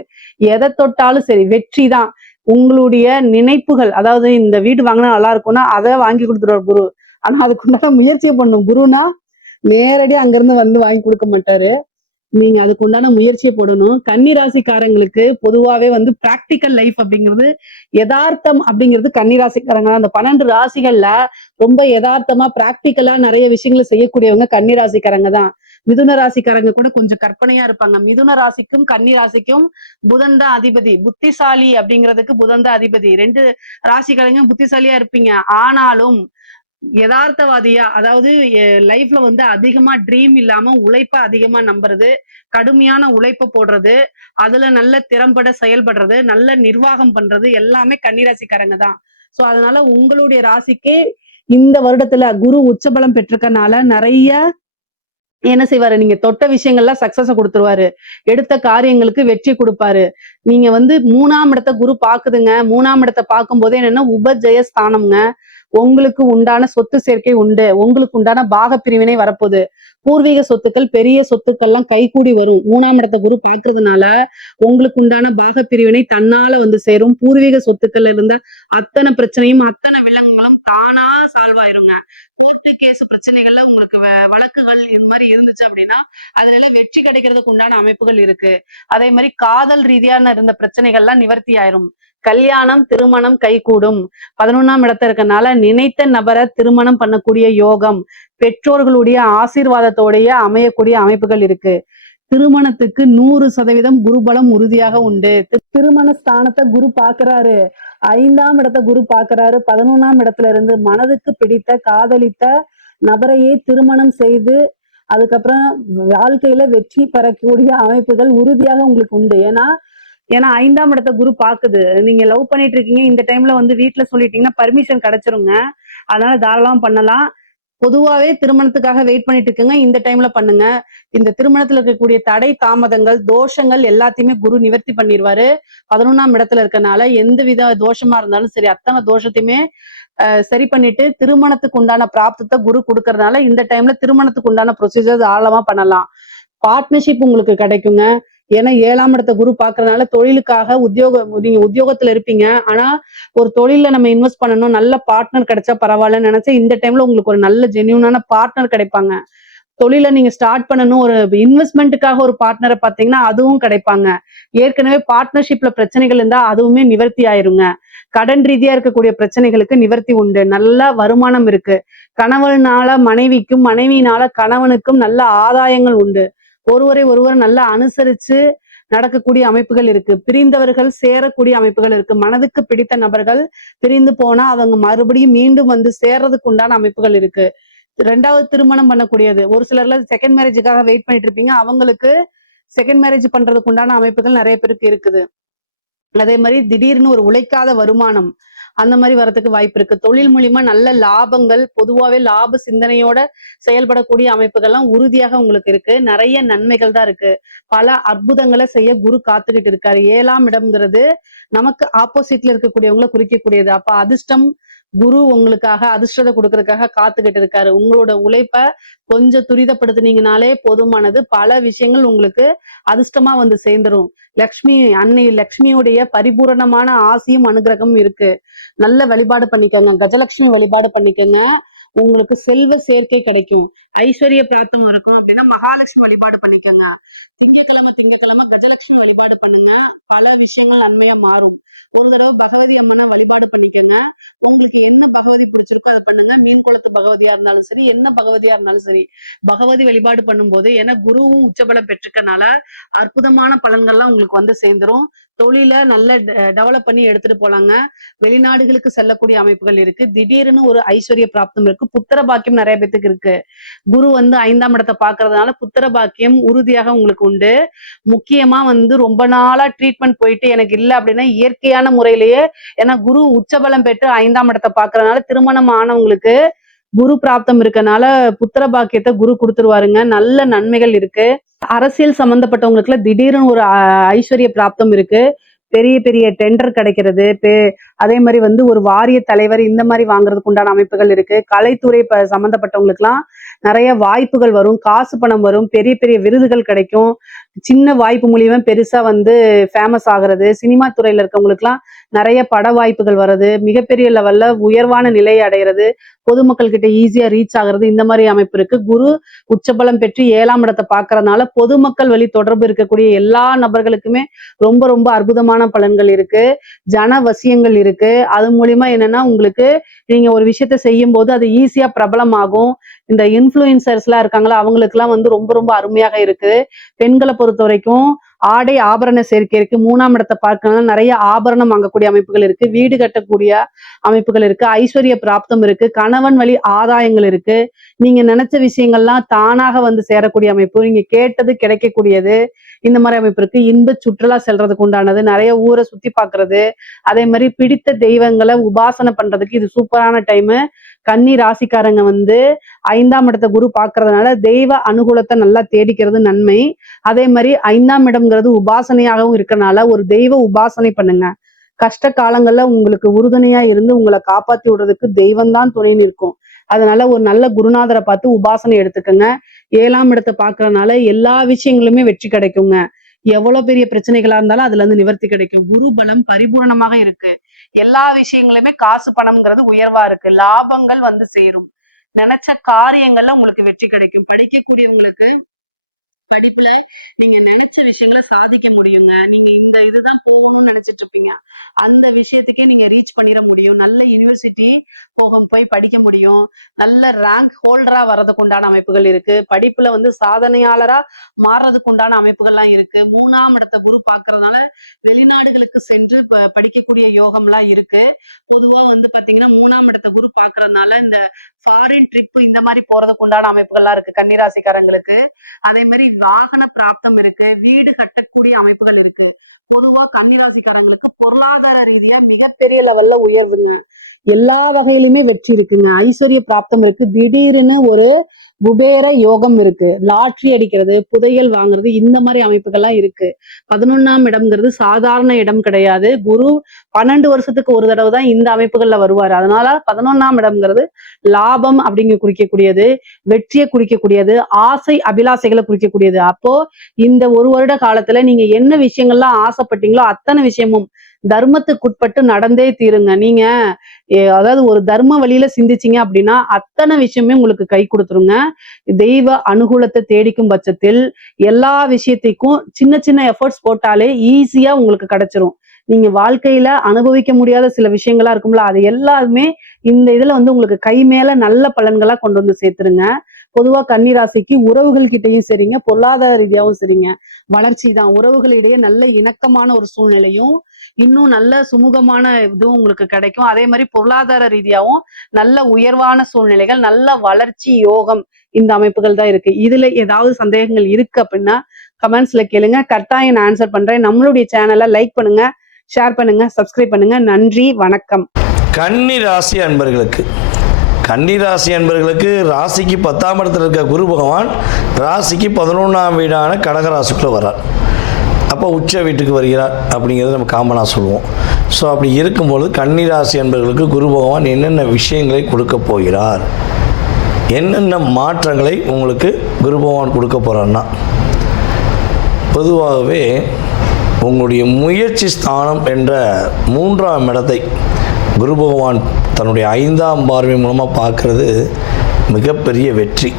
எதை தொட்டாலும் சரி வெற்றி தான். உங்களுடைய நினைப்புகள், அதாவது இந்த வீடு வாங்கினா நல்லா இருக்கும்னா அதை வாங்கி கொடுத்துருவார் குரு. ஆனா அதுக்குண்டான முயற்சியை பண்ணும். குருனா நேரடியா அங்கிருந்து வந்து வாங்கி கொடுக்க மாட்டாரு. நீங்க அதுக்கு உண்டான முயற்சியை போடணும். கன்னி ராசிக்காரங்களுக்கு பொதுவாவே வந்து பிராக்டிக்கல் லைஃப் அப்படிங்கிறது, யதார்த்தம் அப்படிங்கிறது கன்னி ராசிக்காரங்க அந்த 12 ராசிகள்ல ரொம்ப யதார்த்தமா பிராக்டிக்கலா நிறைய விஷயங்களை செய்யக்கூடியவங்க கன்னி ராசிக்காரங்க தான். மிதுன ராசிக்காரங்க கூட கொஞ்சம் கற்பனையா இருப்பாங்க. மிதுன ராசிக்கும் கன்னி ராசிக்கும் புதன் தான் அதிபதி. புத்திசாலி அப்படிங்கிறதுக்கு புதன் தான் அதிபதி. 2 ராசிக்காரங்க புத்திசாலியா இருப்பீங்க. ஆனாலும் யதார்த்தவாதியா, அதாவது லைஃப்ல வந்து அதிகமா ட்ரீம் இல்லாம உழைப்ப அதிகமா நம்புறது, கடுமையான உழைப்ப போடுறது, அதுல நல்ல திறம்பட செயல்படுறது, நல்ல நிர்வாகம் பண்றது எல்லாமே கன்னிராசிக்காரங்க தான். சோ அதனால உங்களுடைய ராசிக்கே இந்த வருடத்துல குரு உச்சபலம் பெற்றிருக்கனால நிறைய என்ன செய்வாரு, நீங்க தொட்ட விஷயங்கள்லாம் சக்சஸ கொடுத்துருவாரு. எடுத்த காரியங்களுக்கு வெற்றி கொடுப்பாரு. நீங்க வந்து 3ஆம் இடத்தை குரு பாக்குதுங்க. 3ஆம் இடத்தை பார்க்கும் போதே என்னன்னா உபஜய ஸ்தானம்ங்க. உங்களுக்கு உண்டான சொத்து சேர்க்கை உண்டு. உங்களுக்கு உண்டான பாக பிரிவினை வரப்போகுது. பூர்வீக சொத்துக்கள், பெரிய சொத்துக்கள்லாம் கைகூடி வரும். 3ஆம் இடத்தை குரு பாக்குறதுனால உங்களுக்கு உண்டான பாக பிரிவினை தன்னால வந்து சேரும். பூர்வீக சொத்துக்கள்ல இருந்த அத்தனை பிரச்சனையும் அத்தனை வில்லங்கங்களும் தானா சால்வ் ஆயிருங்க. கோர்ட்டு கேஸ் பிரச்சனைகள்ல உங்களுக்கு வழக்குகள் இது மாதிரி இருந்துச்சு அப்படின்னா அதுல எல்லாம் வெற்றி கிடைக்கிறதுக்கு உண்டான அமைப்புகள் இருக்கு. அதே மாதிரி காதல் ரீதியான இருந்த பிரச்சனைகள்லாம் நிவர்த்தி ஆயிரும். கல்யாணம், திருமணம் கைகூடும். 11ஆம் இடத்துல இருக்கனால நினைத்த நபரை திருமணம் பண்ணக்கூடிய யோகம், பெற்றோர்களுடைய ஆசீர்வாதத்தோடைய அமையக்கூடிய அமைப்புகள் இருக்கு. திருமணத்துக்கு 100% குருபலம் உறுதியாக உண்டு. திருமண ஸ்தானத்தை குரு பாக்குறாரு. 5ஆம் இடத்தை குரு பாக்குறாரு. 11ஆம் இடத்துல இருந்து மனதுக்கு பிடித்த காதலித்த நபரையே திருமணம் செய்து அதுக்கப்புறம் வாழ்க்கையில வெற்றி பெறக்கூடிய அமைப்புகள் உறுதியாக உங்களுக்கு உண்டு. ஏன்னா 5ஆம் இடத்தை குரு பாக்குது. நீங்க லவ் பண்ணிட்டு இருக்கீங்க, இந்த டைம்ல வந்து வீட்டுல சொல்லிட்டீங்கன்னா பர்மிஷன் கிடைச்சிருங்க. அதனால தாராளமா பண்ணலாம். பொதுவாவே திருமணத்துக்காக வெயிட் பண்ணிட்டு இருக்குங்க, இந்த டைம்ல பண்ணுங்க. இந்த திருமணத்துல இருக்கக்கூடிய தடை தாமதங்கள் தோஷங்கள் எல்லாத்தையுமே குரு நிவர்த்தி பண்ணிடுவாரு. 11ஆம் இடத்துல இருக்கனால எந்த வித தோஷமா இருந்தாலும் சரி அத்தனை தோஷத்தையுமே சரி பண்ணிட்டு திருமணத்துக்கு உண்டான பிராப்தத்தை குரு கொடுக்கறதுனால இந்த டைம்ல திருமணத்துக்கு உண்டான ப்ரொசீஜர் ஆழமா பண்ணலாம். பார்ட்னர்ஷிப் உங்களுக்கு கிடைக்குங்க. ஏன்னா 7ஆம் இடத்தை குரு பாக்குறதுனால தொழிலுக்காக நீங்க உத்தியோகத்துல இருப்பீங்க. ஆனா ஒரு தொழில நம்ம இன்வெஸ்ட் பண்ணணும், நல்ல பார்ட்னர் கிடைச்சா பரவாயில்லன்னு நினைச்சா இந்த டைம்ல உங்களுக்கு ஒரு நல்ல ஜென்யூனான பார்ட்னர் கிடைப்பாங்க. தொழில நீங்க ஸ்டார்ட் பண்ணணும், ஒரு இன்வெஸ்ட்மெண்ட்டுக்காக ஒரு பார்ட்னரை பார்த்தீங்கன்னா அதுவும் கிடைப்பாங்க. ஏற்கனவே பார்ட்னர்ஷிப்ல பிரச்சனைகள் இருந்தா அதுவுமே நிவர்த்தி ஆயிருங்க. கடன் ரீதியா இருக்கக்கூடிய பிரச்சனைகளுக்கு நிவர்த்தி உண்டு. நல்ல வருமானம் இருக்கு. கணவனால மனைவிக்கும், மனைவியினால கணவனுக்கும் நல்ல ஆதாயங்கள் உண்டு. ஒருவர் நல்லா அனுசரிச்சு நடக்கக்கூடிய அமைப்புகள் இருக்கு. பிரிந்தவர்கள் சேரக்கூடிய அமைப்புகள் இருக்கு. மனதுக்கு பிடித்த நபர்கள் பிரிந்து போனா அவங்க மறுபடியும் மீண்டும் வந்து சேர்றதுக்கு உண்டான அமைப்புகள் இருக்கு. 2வது திருமணம் பண்ணக்கூடியது. ஒரு சிலர்ல செகண்ட் மேரேஜுக்காக வெயிட் பண்ணிட்டு இருப்பீங்க, அவங்களுக்கு செகண்ட் மேரேஜ் பண்றதுக்கு உண்டான அமைப்புகள் நிறைய பேருக்கு இருக்குது. அதே மாதிரி திடீர்னு ஒரு உழைக்காத வருமானம் அந்த மாதிரி வரதுக்கு வாய்ப்பு இருக்கு. தொழில் மூலியமா நல்ல லாபங்கள், பொதுவாவே லாப சிந்தனையோட செயல்படக்கூடிய அமைப்புகள்லாம் உறுதியாக உங்களுக்கு இருக்கு. நிறைய நன்மைகள் தான் இருக்கு. பல அற்புதங்களை செய்ய குரு காத்துக்கிட்டு இருக்காரு. 7ஆம் இடம்ங்கிறது நமக்கு ஆப்போசிட்ல இருக்கக்கூடியவங்களை குறிக்கக்கூடியது. அப்ப அதிர்ஷ்டம் குரு உங்களுக்காக அதிர்ஷ்டத்தை கொடுக்கறதுக்காக காத்துக்கிட்டு இருக்காரு. உங்களோட உழைப்ப கொஞ்சம் துரிதப்படுத்துனீங்கனாலே போதுமானது. பல விஷயங்கள் உங்களுக்கு அதிர்ஷ்டமா வந்து சேர்ந்துரும். அன்னை லக்ஷ்மியுடைய பரிபூரணமான ஆசியும் அனுகிரகமும் இருக்கு. நல்ல வழிபாடு பண்ணிக்கோங்க. கஜலட்சுமி வழிபாடு பண்ணிக்கோங்க. உங்களுக்கு செல்வ சேர்க்கை கிடைக்கும். ஐஸ்வர்ய பிராப்தம் இருக்கும் அப்படின்னா மகாலட்சுமி வழிபாடு பண்ணிக்கோங்க. திங்கக்கிழமை கஜலட்சுமி வழிபாடு பண்ணுங்க. பல விஷயங்கள் நன்மையா மாறும். ஒரு தடவை பகவதி அம்மனை வழிபாடு பண்ணிக்கோங்க. உங்களுக்கு என்ன பகவதி பிடிச்சிருக்கோ அதை பண்ணுங்க. மீன் குளத்து பகவதியா இருந்தாலும் சரி, என்ன பகவதியா இருந்தாலும் சரி, பகவதி வழிபாடு பண்ணும்போது ஏன்னா குருவும் உச்சபலம் பெற்றுக்கனால அற்புதமான பலன்கள்லாம் உங்களுக்கு வந்து சேர்ந்துரும். தொழில நல்ல டெவலப் பண்ணி எடுத்துட்டு போலாங்க. வெளிநாடுகளுக்கு செல்லக்கூடிய அமைப்புகள் இருக்கு. திடீர்னு ஒரு ஐஸ்வர்ய பிராப்தம் இருக்கு. புத்திர பாக்கியம் நிறைய பேத்துக்கு இருக்கு. குரு வந்து 5ஆம் இடத்தை பாக்குறதுனால புத்திர பாக்கியம் உறுதியாக உங்களுக்கு உண்டு. முக்கியமா வந்து ரொம்ப நாளா ட்ரீட்மெண்ட் போயிட்டு எனக்கு இல்லை அப்படின்னா இயற்கையான முறையிலேயே, ஏன்னா குரு உச்சபலம் பெற்று 5ஆம் இடத்தை பாக்குறதுனால திருமணம் ஆனவங்களுக்கு குரு பிராப்தம் இருக்கனால புத்திர பாக்கியத்தை குரு கொடுத்துருவாருங்க. நல்ல நன்மைகள் இருக்கு. அரசியல் சம்பந்தப்பட்டவங்களுக்குள்ள திடீர்னு ஒரு ஐஸ்வர்ய பிராப்தம் இருக்கு. பெரிய பெரிய டெண்டர் கிடைக்கிறது. அதே மாதிரி வந்து ஒரு வாரிய தலைவர் இந்த மாதிரி வாங்குறதுக்கு உண்டான அமைப்புகள் இருக்கு. கலைத்துறை சம்பந்தப்பட்டவங்களுக்கு எல்லாம் நிறைய வாய்ப்புகள் வரும். காசு பணம் வரும். பெரிய பெரிய விருதுகள் கிடைக்கும். சின்ன வாய்ப்பு மூலியமா பெருசா வந்து ஃபேமஸ் ஆகுறது. சினிமா துறையில இருக்கவங்களுக்கு எல்லாம் நிறைய பட வாய்ப்புகள் வர்றது. மிகப்பெரிய லெவல்ல உயர்வான நிலையை அடைகிறது. பொதுமக்கள் கிட்ட ஈஸியா ரீச் ஆகுறது. இந்த மாதிரி அமைப்பு இருக்கு. குரு உச்சபலம் பெற்று 7ஆம் இடத்தை பாக்குறதுனால பொதுமக்கள் வழி தொடர்பு இருக்கக்கூடிய எல்லா நபர்களுக்குமே ரொம்ப ரொம்ப அற்புதமான பலன்கள் இருக்கு. ஜன வசியங்கள் இருக்கு. அது மூலியமா என்னன்னா உங்களுக்கு நீங்க ஒரு விஷயத்த செய்யும் போது அது ஈஸியா பிரபலமாகும். இந்த இன்ஃபுளுசர்ஸ் எல்லாம் இருக்காங்களா அவங்களுக்கு எல்லாம் வந்து ரொம்ப ரொம்ப அருமையாக இருக்கு. பெண்களை பொறுத்த வரைக்கும் ஆடை ஆபரண சேர்க்கை இருக்கு. 3ஆம் இடத்தை பார்க்கறதுனால நிறைய ஆபரணம் வாங்கக்கூடிய அமைப்புகள் இருக்கு. வீடு கட்டக்கூடிய அமைப்புகள் இருக்கு. ஐஸ்வர்ய பிராப்தம் இருக்கு. கணவன் வழி ஆதாயங்கள் இருக்கு. நீங்க நினைச்ச விஷயங்கள்லாம் தானாக வந்து சேரக்கூடிய அமைப்பு. நீங்க கேட்டது கிடைக்கக்கூடியது. இந்த மாதிரி அமைப்பு இருக்கு. இன்ப சுற்றுலா செல்றதுக்கு உண்டானது. நிறைய ஊரை சுத்தி பாக்குறது. அதே மாதிரி பிடித்த தெய்வங்களை உபாசனை பண்றதுக்கு இது சூப்பரான டைமு. கன்னி ராசிக்காரங்க வந்து 5ஆம் இடத்தை குரு பாக்குறதுனால தெய்வ அனுகூலத்தை நல்லா தேடிக்கிறது நன்மை. அதே மாதிரி 5ஆம் இடம்ங்கிறது உபாசனையாகவும் இருக்கனால ஒரு தெய்வ உபாசனை பண்ணுங்க. கஷ்ட காலங்கள்ல உங்களுக்கு உறுதுணையா இருந்து உங்களை காப்பாத்தி விடுறதுக்கு தெய்வம் தான் துணை நிற்கும். அதனால ஒரு நல்ல குருநாதரை பார்த்து உபாசனை எடுத்துக்கோங்க. 7ஆம் இடத்தை பாக்குறதுனால எல்லா விஷயங்களுமே வெற்றி கிடைக்குங்க. எவ்வளவு பெரிய பிரச்சனைகளா இருந்தாலும் அதுல இருந்து நிவர்த்தி கிடைக்கும். குரு பலம் பரிபூர்ணமாக இருக்கு. எல்லா விஷயங்களுமே காசு பணம்ங்கிறது உயர்வா இருக்கு. லாபங்கள் வந்து சேரும். நினைச்ச காரியங்கள்ல உங்களுக்கு வெற்றி கிடைக்கும். படிக்கக்கூடியவங்களுக்கு படிப்புல நீங்க நினைச்ச விஷயங்களை சாதிக்க முடியுங்க. நீங்க இந்த இதுதான் போகணும்னு நினைச்சிட்டு இருப்பீங்க. அந்த விஷயத்துக்கே நீங்க ரீச் பண்ணிட முடியும். நல்ல யூனிவர்சிட்டி போய் படிக்க முடியும். நல்ல ரேங்க் ஹோல்டரா வர்றதுக்கு உண்டான அமைப்புகள் இருக்கு. படிப்புல வந்து சாதனையாளரா மாறுறதுக்கு உண்டான அமைப்புகள்லாம் இருக்கு. 3ஆம் இடத்தை குரு பாக்குறதுனால வெளிநாடுகளுக்கு சென்று படிக்கக்கூடிய யோகம்லாம் இருக்கு. பொதுவா வந்து பாத்தீங்கன்னா 3ஆம் இடத்தை குரு பாக்குறதுனால இந்த ஃபாரின் ட்ரிப் இந்த மாதிரி போறதுக்கு உண்டான அமைப்புகள்லாம் இருக்கு கன்னிராசிக்காரங்களுக்கு. அதே மாதிரி வாகன பிராப்தம் இருக்கு. வீடு கட்டக்கூடிய அமைப்புகள் இருக்கு. பொதுவா கன்னிராசிக்காரங்களுக்கு பொருளாதார ரீதியா மிகப்பெரிய லெவல்ல உயர்வுங்க. எல்லா வகையிலுமே வெற்றி இருக்குங்க. ஐஸ்வர்ய பிராப்தம் இருக்கு. திடீர்னு ஒரு குபேர யோகம் இருக்கு. லாட்ரி அடிக்கிறது, புதையல் வாங்குறது, இந்த மாதிரி அமைப்புகள்லாம் இருக்கு. 11ஆம் இடம்ங்கிறது சாதாரண இடம் கிடையாது. குரு 12 வருஷத்துக்கு ஒரு தடவை தான் இந்த அமைப்புகள்ல வருவாரு. அதனால 11ஆம் இடம்ங்கிறது லாபம் அப்படிங்க குறிக்கக்கூடியது, வெற்றியை குறிக்கக்கூடியது, ஆசை அபிலாசைகளை குறிக்கக்கூடியது. அப்போ இந்த ஒரு வருட காலத்துல நீங்க என்ன விஷயங்கள்லாம் ஆசைப்பட்டீங்களோ அத்தனை விஷயமும் தர்மத்துக்குட்பட்டு நடந்தே தீருங்க. நீங்க அதாவது ஒரு தர்ம வழியில சிந்திச்சீங்க அப்படின்னா அத்தனை விஷயமே உங்களுக்கு கை கொடுத்துருங்க. தெய்வ அனுகூலத்தை தேடிக்கும் பட்சத்தில் எல்லா விஷயத்தையும் சின்ன சின்ன எஃபர்ட்ஸ் போட்டாலே ஈஸியா உங்களுக்கு கிடைச்சிரும். நீங்க வாழ்க்கையில அனுபவிக்க முடியாத சில விஷயங்களா இருக்கும்ல, அது எல்லாருமே இந்த இதுல வந்து உங்களுக்கு கை மேல நல்ல பலன்களா கொண்டு வந்து சேர்த்துருங்க. பொதுவா கன்னிராசிக்கு உறவுகள் கிட்டையும் சரிங்க, பொருளாதார ரீதியாகவும் சரிங்க, வளர்ச்சி தான். உறவுகளிடையே நல்ல இணக்கமான ஒரு சூழ்நிலையும் இன்னும் நல்ல சுமூகமான இதுவும் உங்களுக்கு கிடைக்கும். அதே மாதிரி பொருளாதார ரீதியாகவும் நல்ல உயர்வான சூழ்நிலைகள், நல்ல வளர்ச்சி யோகம், இந்த அமைப்புகள் தான் இருக்கு. இதுல ஏதாவது சந்தேகங்கள் இருக்கு அப்படின்னா கமெண்ட்ஸ்ல கேளுங்க. கரெக்டா நான் ஆன்சர் பண்றேன். நம்மளுடைய சேனலை லைக் பண்ணுங்க, ஷேர் பண்ணுங்க, சப்ஸ்கிரைப் பண்ணுங்க. நன்றி, வணக்கம். கன்னி ராசி அன்பர்களுக்கு ராசிக்கு 10ஆம் இடத்துல இருக்க குரு பகவான் ராசிக்கு 11ஆம் வீடான கடக ராசிக்குள்ளே வர்றார். அப்போ உச்ச வீட்டுக்கு வருகிறார் அப்படிங்கிறத நம்ம காமனாக சொல்லுவோம். ஸோ அப்படி இருக்கும்பொழுது கன்னி ராசி அன்பர்களுக்கு குரு பகவான் என்னென்ன விஷயங்களை கொடுக்க போகிறார், என்னென்ன மாற்றங்களை உங்களுக்கு குரு பகவான் கொடுக்க போகிறார்னா, பொதுவாகவே உங்களுடைய முயற்சி ஸ்தானம் என்ற 3ஆம் இடத்தை குரு பகவான் தன்னுடைய 5ஆம் பார்வை மூலமாக பார்க்குறது மிகப்பெரிய வெற்றி.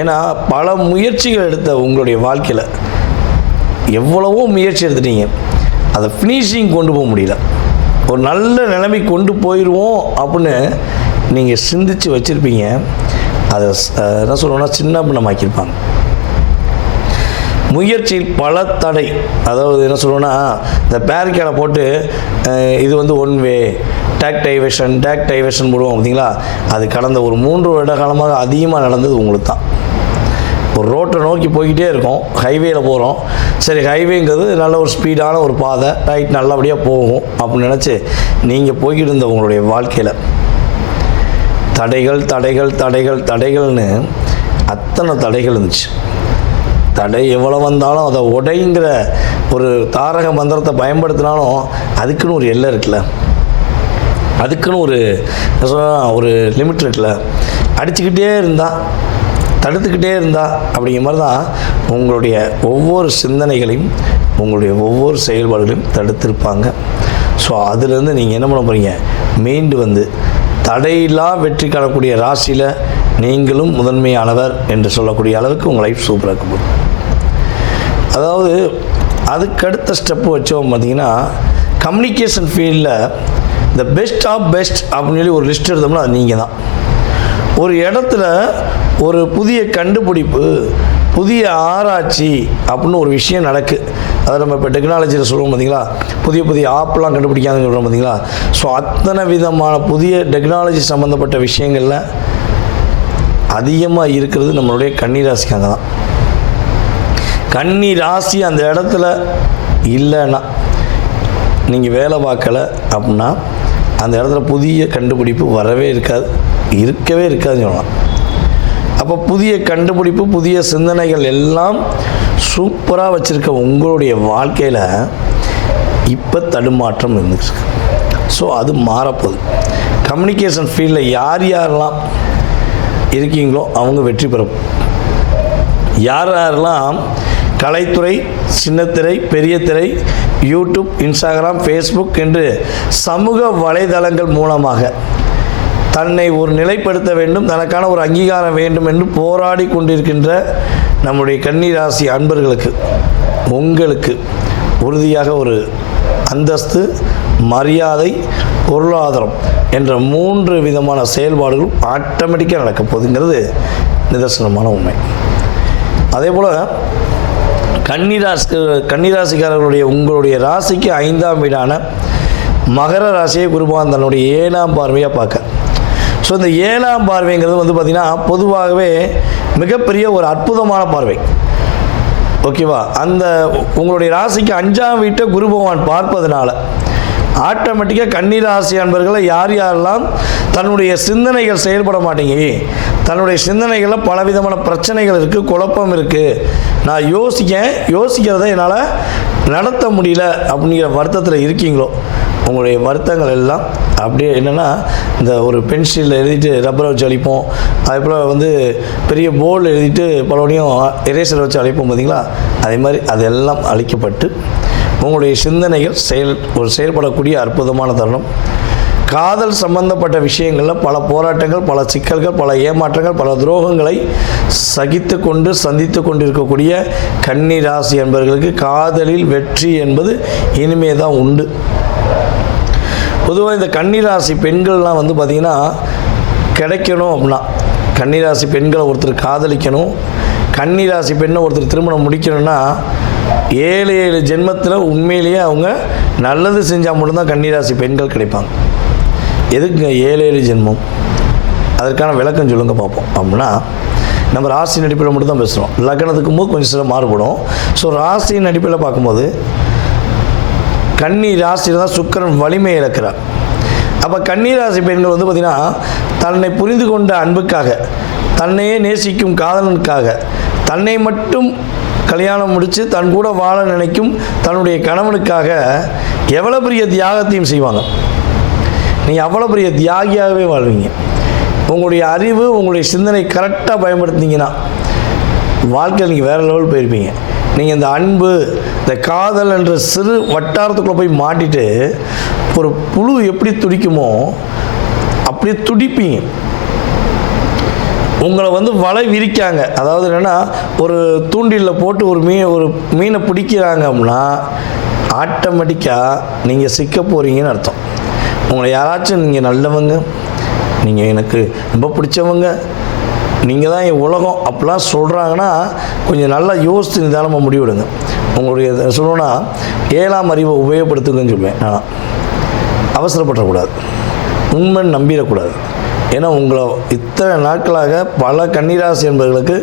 ஏன்னா பல முயற்சிகள் எடுத்த உங்களுடைய வாழ்க்கையில் எவ்வளவோ முயற்சி எடுத்துட்டீங்க, அதை ஃபினிஷிங் கொண்டு போக முடியல. ஒரு நல்ல நிலைமை கொண்டு போயிடுவோம் அப்படின்னு நீங்கள் சிந்தித்து வச்சுருப்பீங்க. அதை என்ன சொல்லுவோன்னா சின்ன பின்னமாக்கியிருப்பாங்க. முயற்சியில் பல தடை, அதாவது என்ன சொல்லுவோன்னா இந்த பேரிக்கேடை போட்டு இது வந்து ஒன் வே டேக் டைவர்ஷன் போடுவோம் பார்த்தீங்களா, அது கடந்த ஒரு 3 வருட காலமாக அதிகமாக நடந்தது உங்களுக்கு தான். ஒரு ரோட்டை நோக்கி போய்கிட்டே இருக்கோம், ஹைவேயில் போகிறோம், சரி ஹைவேங்கிறது நல்ல ஒரு ஸ்பீடான ஒரு பாதை, ரைட் நல்லபடியாக போகும் அப்படின்னு நினச்சி நீங்கள் போய்கிட்டு இருந்த உங்களுடைய வாழ்க்கையில் தடைகள்னு அத்தனை தடைகள் இருந்துச்சு. தடை எவ்வளோ வந்தாலும் அதை உடைங்கிற ஒரு தாரக மந்திரத்தை பயன்படுத்தினாலும் அதுக்குன்னு ஒரு எல்லை இருக்குல்ல, அதுக்குன்னு ஒரு லிமிட் இருக்குல்ல. அடிச்சுக்கிட்டே இருந்தால் தடுத்துக்கிட்டே இருந்தால் அப்படிங்கிற மாதிரி தான் உங்களுடைய ஒவ்வொரு சிந்தனைகளையும் உங்களுடைய ஒவ்வொரு செயல்பாடுகளையும் தடுத்திருப்பாங்க. ஸோ அதுலேருந்து நீங்கள் என்ன பண்ண போகிறீங்க, மீண்டு வந்து தடையில்லா வெற்றி காணக்கூடிய ராசியில் நீங்களும் முதன்மையானவர் என்று சொல்லக்கூடிய அளவுக்கு உங்கள் லைஃப் சூப்பராக இருக்க போகுது. அதாவது அதுக்கடுத்த ஸ்டெப்பு வச்சோம் பார்த்திங்கன்னா, கம்யூனிகேஷன் ஃபீல்டில் த பெஸ்ட் ஆஃப் பெஸ்ட் அப்படின்னு சொல்லி ஒரு லிஸ்ட் எடுத்தோம்னா அது நீங்கள் தான். ஒரு இடத்துல ஒரு புதிய கண்டுபிடிப்பு, புதிய ஆராய்ச்சி அப்படின்னு ஒரு விஷயம் நடக்குது. அதை நம்ம இப்போ டெக்னாலஜியில் சொல்லுவோம் பார்த்தீங்களா, புதிய ஆப்லாம் கண்டுபிடிக்காதுன்னு சொல்கிறோம் பார்த்தீங்களா. ஸோ அத்தனை விதமான புதிய டெக்னாலஜி சம்மந்தப்பட்ட விஷயங்களில் அதிகமாக இருக்கிறது நம்மளுடைய கன்னி ராசிக்காக தான். கன்னி ராசி அந்த இடத்துல இல்லைன்னா, நீங்கள் வேலை பார்க்கலை அப்படின்னா அந்த இடத்துல புதிய கண்டுபிடிப்பு இருக்கவே இருக்காதுன்னு சொல்லலாம். அப்போ புதிய கண்டுபிடிப்பு, புதிய சிந்தனைகள் எல்லாம் சூப்பராக வச்சுருக்க உங்களுடைய வாழ்க்கையில் இப்போ தடுமாற்றம் இருந்துச்சு. ஸோ அது மாறப்போகுது. கம்யூனிகேஷன் ஃபீல்டில் யாரெல்லாம் இருக்கீங்களோ அவங்க வெற்றி பெறும். யாரெல்லாம் கலைத்துறை, சின்னத்திரை, பெரிய திரை, யூடியூப், இன்ஸ்டாகிராம், ஃபேஸ்புக் என்று சமூக வலைதளங்கள் மூலமாக தன்னை ஒரு நிலைப்படுத்த வேண்டும், தனக்கான ஒரு அங்கீகாரம் வேண்டும் என்று போராடி கொண்டிருக்கின்ற நம்முடைய கன்னி ராசி அன்பர்களுக்கு, உங்களுக்கு உறுதியாக ஒரு அந்தஸ்து, மரியாதை, பொருளாதாரம் என்ற 3 விதமான செயல்பாடுகளும் ஆட்டோமேட்டிக்காக நடக்க போகுதுங்கிறது நிதர்சனமான உண்மை. அதே போல் கன்னிராசிக்காரர்களுடைய உங்களுடைய ராசிக்கு 5ஆம் வீடான மகர ராசியை குருபகவான் தன்னுடைய 7ஆம் பார்வையாக பார்க்க. ஸோ இந்த 7ஆம் பார்வைங்கிறது வந்து பார்த்திங்கன்னா பொதுவாகவே மிகப்பெரிய ஒரு அற்புதமான பார்வை. ஓகேவா? அந்த உங்களுடைய ராசிக்கு 5ஆம் வீட்டை குரு பகவான் பார்ப்பதனால ஆட்டோமேட்டிக்காக கன்னிராசி அன்பர்களை யாரெல்லாம் தன்னுடைய சிந்தனைகள் செயல்பட மாட்டேங்க, தன்னுடைய சிந்தனைகளில் பலவிதமான பிரச்சனைகள் இருக்குது, குழப்பம் இருக்குது, நான் யோசிக்கிறத என்னால் நடத்த முடியல அப்படிங்கிற வருத்தத்தில் இருக்கீங்களோ, உங்களுடைய வருத்தங்கள் எல்லாம் அப்படியே என்னென்னா, இந்த ஒரு பென்சிலில் எழுதிட்டு ரப்பரை வச்சு அழிப்போம், அதே போல் வந்து பெரிய போர்டில் எழுதிட்டு பலவனையும் எரேசர் வச்சு அழிப்போம் பார்த்தீங்களா, அதே மாதிரி அதெல்லாம் அழிக்கப்பட்டு உங்களுடைய சிந்தனைகள் செயல்படக்கூடிய அற்புதமான தருணம். காதல் சம்பந்தப்பட்ட விஷயங்களில் பல போராட்டங்கள், பல சிக்கல்கள், பல ஏமாற்றங்கள், பல துரோகங்களை சந்தித்து கொண்டிருக்கக்கூடிய கன்னி ராசி என்பவர்களுக்கு காதலில் வெற்றி என்பது இனிமே தான் உண்டு. பொதுவாக இந்த கன்னிராசி பெண்கள்லாம் வந்து பார்த்திங்கன்னா கிடைக்கணும் அப்படின்னா, கன்னிராசி பெண்களை ஒருத்தர் காதலிக்கணும், கன்னிராசி பெண்ணை ஒருத்தர் திருமணம் முடிக்கணும்னா 7 ஜென்மத்தில் உண்மையிலேயே அவங்க நல்லது செஞ்சால் மட்டும்தான் கன்னிராசி பெண்கள் கிடைப்பாங்க. எதுக்குங்க 7 ஜென்மம்? அதற்கான விளக்கம் சொல்லுங்க பார்ப்போம். அப்படின்னா நம்ம ராசியின் அடிப்படையில் மட்டும் தான் பேசுகிறோம், லக்னத்துக்கும் போது கொஞ்சம் சில மாறுபடும். ஸோ ராசியின் அடிப்படையில் பார்க்கும்போது கன்னி ராசியில் தான் சுக்கிரன் வலிமை இழக்கிறார். அப்போ கன்னி ராசி பெண்கள் வந்து பார்த்திங்கன்னா தன்னை புரிந்து கொண்ட அன்புக்காக, தன்னையே நேசிக்கும் காதலனுக்காக, தன்னை மட்டும் கல்யாணம் முடித்து தன் கூட வாழ நினைக்கும் தன்னுடைய கணவனுக்காக எவ்வளோ பெரிய தியாகத்தையும் செய்வாங்க. நீங்கள் அவ்வளோ பெரிய தியாகியாகவே வாழ்வீங்க. உங்களுடைய அறிவு, உங்களுடைய சிந்தனை கரெக்டாக பயன்படுத்தினீங்கன்னா வாழ்க்கையில் நீங்கள் வேறு லெவல் போயிருப்பீங்க. நீங்கள் இந்த அன்பு, இந்த காதல் என்ற சிறு வட்டாரத்துக்குள்ளே போய் மாட்டிட்டு ஒரு புழு எப்படி துடிக்குமோ அப்படியே துடிப்பீங்க. உங்களை வந்து வலை விரிக்காங்க. அதாவது என்னென்னா, ஒரு தூண்டிலில் போட்டு ஒரு மீனை பிடிக்கிறாங்க அப்படின்னா ஆட்டோமேட்டிக்காக நீங்கள் சிக்க போகிறீங்கன்னு அர்த்தம். உங்களை யாராச்சும் நீங்கள் நல்லவங்க, நீங்கள் எனக்கு ரொம்ப பிடிச்சவங்க, நீங்கள் தான் என் உலகம் அப்படிலாம் சொல்கிறாங்கன்னா கொஞ்சம் நல்லா யோசித்து நிதானமாக முடிவெடுங்க. உங்களுடைய சொல்லணும்னா 7ஆம் அறிவை உபயோகப்படுத்துங்கன்னு சொல்லுவேன். நான் அவசரப்படக்கூடாது, உண்மை நம்பிடக்கூடாது. ஏன்னா உங்களை இத்தனை நாட்களாக பல கன்னிராசி என்பவர்களுக்கு,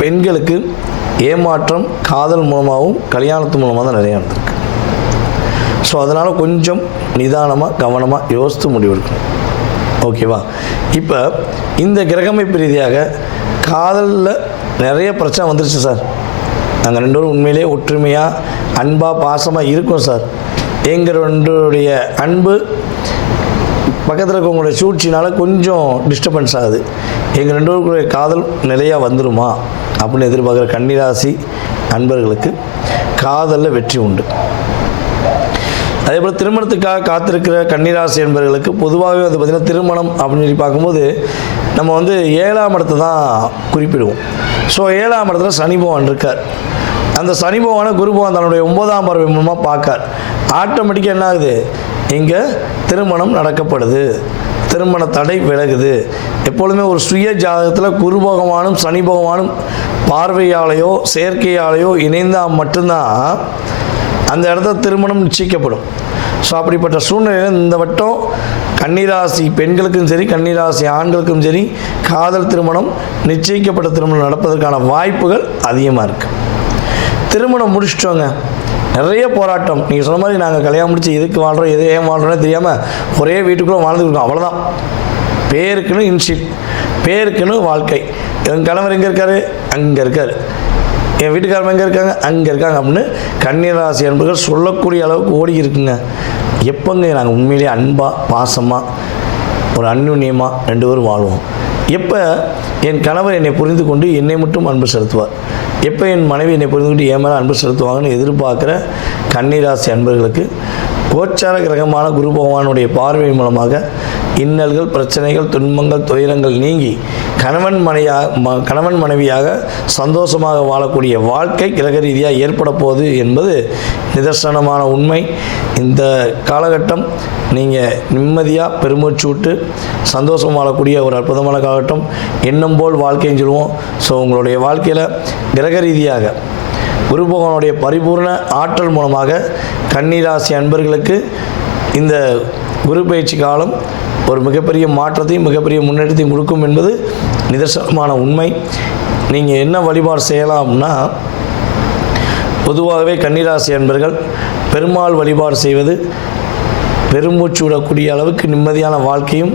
பெண்களுக்கு ஏமாற்றம் காதல் மூலமாகவும் கல்யாணத்து மூலமாக தான் நிறையா நடந்திருக்கு. ஸோ அதனால் கொஞ்சம் நிதானமாக கவனமாக யோசித்து முடிவெடுக்கணும். ஓகேவா? இப்போ இந்த கிரகமைப்பு ரீதியாக காதலில் நிறைய பிரச்சனை வந்துருச்சு சார். நாங்கள் 2 பேரும் உண்மையிலே ஒற்றுமையாக அன்பாக பாசமாக இருக்கோம் சார். எங்கள் 2 அன்பு பக்கத்தில் இருக்கவங்களுடைய சூழ்ச்சினால் கொஞ்சம் டிஸ்டர்பன்ஸ் ஆகுது. எங்கள் 2 பேருக்குடைய காதல் நிலையாக வந்துடுமா அப்படின்னு எதிர்பார்க்குற கன்னிராசி அன்பர்களுக்கு காதலில் வெற்றி உண்டு. அதே போல் திருமணத்துக்காக காத்திருக்கிற கன்னிராசி என்பவர்களுக்கு பொதுவாகவே வந்து பார்த்திங்கன்னா திருமணம் அப்படின்னு சொல்லி பார்க்கும்போது நம்ம வந்து 7ஆம் இடத்தை தான் குறிப்பிடுவோம். ஸோ 7ஆம் இடத்துல சனி பகவான் இருக்கார். அந்த சனி பகவானை குரு பகவான் தன்னுடைய 9ஆம் பார்வை மூலமாக பார்க்கார். ஆட்டோமேட்டிக்காக என்ன ஆகுது, இங்கே திருமணம் நடக்கப்படுது, திருமண தடை விலகுது. எப்பொழுதுமே ஒரு சுய ஜாதகத்தில் குரு பகவானும் சனி பகவானும் பார்வையாலேயோ செயற்கையாலேயோ இணைந்தால் மட்டும்தான் அந்த இடத்துல திருமணம் நிச்சயிக்கப்படும். ஸோ அப்படிப்பட்ட சூழ்நிலையில் இந்த வட்டம் கன்னிராசி பெண்களுக்கும் சரி, கன்னிராசி ஆண்களுக்கும் சரி, காதல் திருமணம், நிச்சயிக்கப்பட்ட திருமணம் நடப்பதற்கான வாய்ப்புகள் அதிகமாக இருக்குது. திருமணம் முடிச்சிட்டோங்க, நிறைய போராட்டம். நீங்கள் சொன்ன மாதிரி நாங்கள் கல்யாணம் முடிச்சு எதுக்கு வாழ்கிறோம், எது ஏன் வாழ்கிறோன்னே தெரியாமல் ஒரே வீட்டுக்குள்ளே வாழ்ந்துருக்கோம். அவ்வளோதான். பேருக்குன்னு இன்ஷிட், பேருக்குன்னு வாழ்க்கை. என் கணவர் எங்கே இருக்கார், அங்கே இருக்கார். என் வீட்டுக்காரங்க எங்கே இருக்காங்க, அங்கே இருக்காங்க அப்படின்னு கன்னிராசி அன்பர்கள் சொல்லக்கூடிய அளவுக்கு ஓடி இருக்குங்க. எப்போங்க நாங்கள் உண்மையிலேயே அன்பாக பாசமாக ஒரு அந்யுன்யமாக 2 பேரும் வாழ்வோம்? எப்போ என் கணவர் என்னை புரிந்து கொண்டு என்னை மட்டும் அன்பு செலுத்துவார், எப்போ என் மனைவி என்னை புரிந்து கொண்டு என் மேலே அன்பு செலுத்துவாங்கன்னு எதிர்பார்க்குற கன்னிராசி அன்பர்களுக்கு கோச்சார கிரகமான குரு பகவானுடைய பார்வை மூலமாக இன்னல்கள், பிரச்சனைகள், துன்பங்கள், துயரங்கள் நீங்கி கணவன் மனைவியாக சந்தோஷமாக வாழக்கூடிய வாழ்க்கை கிரக ரீதியாக ஏற்பட போகுது என்பது நிதர்சனமான உண்மை. இந்த காலகட்டம் நீங்கள் நிம்மதியாக பெருமூச்சு விட்டு சந்தோஷம் வாழக்கூடிய ஒரு அற்புதமான காலகட்டம். எண்ணம் போல் வாழ்க்கைன்னு சொல்லுவோம். ஸோ உங்களுடைய வாழ்க்கையில் கிரக ரீதியாக குரு பகவானுடைய பரிபூர்ண ஆற்றல் மூலமாக கன்னிராசி அன்பர்களுக்கு இந்த குரு பயிற்சி காலம் ஒரு மிகப்பெரிய மாற்றத்தையும் மிகப்பெரிய முன்னேற்றத்தையும் கொடுக்கும் என்பது நிதர்சனமான உண்மை. நீங்கள் என்ன வழிபாடு செய்யலாம்னா, பொதுவாகவே கன்னிராசி அன்பர்கள் பெருமாள் வழிபாடு செய்வது பெருமூச்சு விடக்கூடிய அளவுக்கு நிம்மதியான வாழ்க்கையும்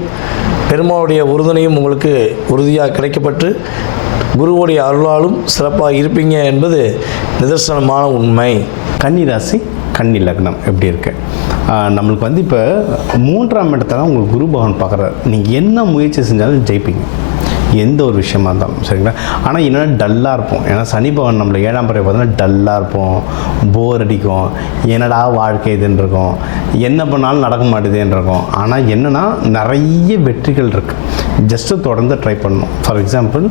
பெருமாளுடைய உறுதுணையும் உங்களுக்கு உறுதியாக கிடைக்கப்பட்டு குருவுடைய அருளாலும் சிறப்பாக இருப்பீங்க என்பது நிதர்சனமான உண்மை. கன்னிராசி கன்னி லக்னம் எப்படி இருக்கு? நம்மளுக்கு வந்து இப்போ 3ஆம் இடத்துல உங்களுக்கு குரு பகவான் பார்க்குறாரு. நீங்கள் என்ன முயற்சி செஞ்சாலும் ஜெயிப்பீங்க, எந்த ஒரு விஷயமா இருந்தாலும், சரிங்களா? ஆனால் என்னென்னா டல்லாக இருப்போம். ஏன்னா சனி பகவான் நம்மளை 7ஆம் பறவை பார்த்தோன்னா டல்லாக இருப்போம், போர் அடிக்கும், என்னடா வாழ்க்கை இதுன்னு இருக்கும், என்ன பண்ணாலும் நடக்க மாட்டேதுன்னு இருக்கும். ஆனால் என்னென்னா நிறைய வெற்றிகள் இருக்குது. ஜஸ்ட்டு தொடர்ந்து ட்ரை பண்ணணும். ஃபார் எக்ஸாம்பிள்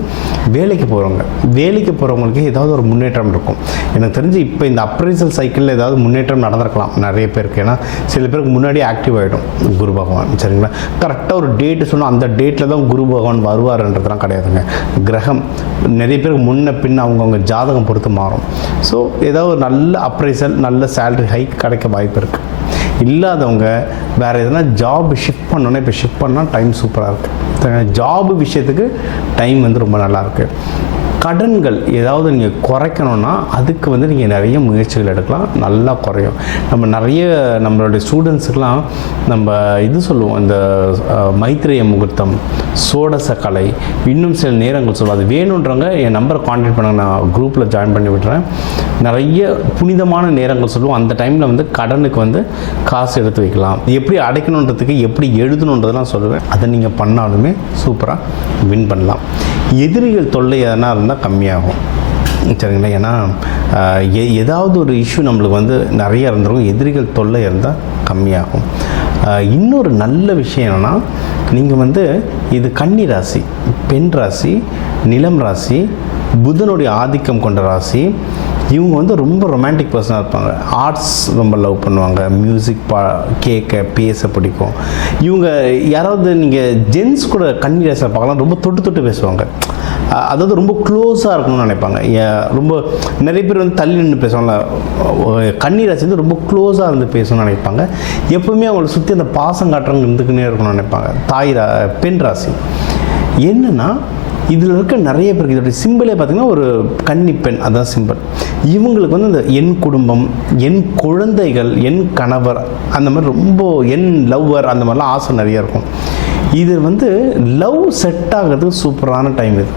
வேலைக்கு போகிறவங்களுக்கு ஏதாவது ஒரு முன்னேற்றம் இருக்கும். எனக்கு தெரிஞ்சு இப்போ இந்த அப்ரைசல் சைக்கிளில் ஏதாவது முன்னேற்றம் நடந்திருக்கலாம் நிறைய பேருக்கு. ஏன்னா சில பேருக்கு முன்னாடியே ஆக்டிவ் ஆகிடும் குரு பகவான், சரிங்களா? கரெக்டாக ஒரு டேட்டு சொன்னால் அந்த டேட்டில் தான் குரு பகவான் வருவார்ன்றது கிடையாதுங்க. கிரகம் நிறைய பேருக்கு முன்ன பின்ன அவங்கவுங்க ஜாதகம் பொறுத்து மாறும். ஸோ ஏதாவது ஒரு நல்ல அப்ரைசல், நல்ல சேலரி ஹைக் கிடைக்க வாய்ப்பு இருக்குது. இல்லாதவங்க வேறு எதனா ஜாப் ஷிஃப்ட் பண்ணோன்னே, இப்போ ஷிஃப்ட் பண்ணால் டைம் சூப்பராக இருக்குது. ஜாபு விஷயத்துக்கு டைம் வந்து ரொம்ப நல்லாயிருக்கு. கடன்கள் ஏதாவது நீங்கள் குறைக்கணும்னா அதுக்கு வந்து நீங்கள் நிறைய முயற்சிகள் எடுக்கலாம், நல்லா குறையும். நம்ம நிறைய நம்மளுடைய ஸ்டூடெண்ட்ஸுக்கெலாம் நம்ம இது சொல்லுவோம், இந்த மைத்ரேய முகூர்த்தம், சோடச கலை, இன்னும் சில நேரங்கள் சொல்லுவோம். அது வேணுன்றவங்க என் நம்பரை கான்டாக்ட் பண்ணுங்க, நான் குரூப்பில் ஜாயின் பண்ணி விடுறேன். நிறைய புனிதமான நேரங்கள் சொல்லுவோம். அந்த டைமில் வந்து கடனுக்கு வந்து காசு எடுத்து வைக்கலாம், எப்படி அடைக்கணுன்றதுக்கு எப்படி எழுதணுன்றதெல்லாம் சொல்லுவேன். அதை நீங்கள் பண்ணாலுமே சூப்பராக வின் பண்ணலாம். எதிரிகள் தொல்லை எதனா இருந்தால் கம்மியாகும், சரிங்களா? ஏன்னா ஏதாவது ஒரு இஷ்யூ நம்மளுக்கு வந்து நிறைய இருந்துருக்கும், எதிரிகள் தொல்லை இருந்தால் கம்மியாகும். இன்னொரு நல்ல விஷயம் என்னென்னா, நீங்கள் வந்து இது கன்னி ராசி, பெண் ராசி, நிலம் ராசி, புதனுடைய ஆதிக்கம் கொண்ட ராசி. இவங்க வந்து ரொம்ப ரொமான்டிக் பர்சனாக இருப்பாங்க, ஆர்ட்ஸ் ரொம்ப லவ் பண்ணுவாங்க, மியூசிக் கேட்க பேச பிடிக்கும். இவங்க யாராவது நீங்கள் ஜென்ஸ் கூட கன்னி ராசியில் பார்க்கலாம், ரொம்ப தொட்டு தொட்டு பேசுவாங்க, அதாவது ரொம்ப க்ளோஸாக இருக்கணும்னு நினைப்பாங்க. ரொம்ப நிறைய பேர் வந்து தள்ளி நின்று பேசுவாங்க, கன்னி ராசி வந்து ரொம்ப க்ளோஸாக இருந்து பேசணும்னு நினைப்பாங்க. எப்போவுமே அவங்கள சுற்றி அந்த பாசம் காட்டுறவங்க இருந்துக்குன்னே இருக்கணும்னு நினைப்பாங்க. பெண் ராசி என்னென்னா, இதில் இருக்க நிறைய பேருக்கு இதோடைய சிம்பிளே பார்த்திங்கன்னா ஒரு கன்னி பெண், அதுதான் சிம்பிள். இவங்களுக்கு வந்து இந்த என் குடும்பம், என் குழந்தைகள், என் கணவர், அந்த மாதிரி ரொம்ப என் லவ்வர், அந்த மாதிரிலாம் ஆசை நிறைய இருக்கும். இது வந்து லவ் செட் ஆகிறதுக்கு சூப்பரான டைம் இது.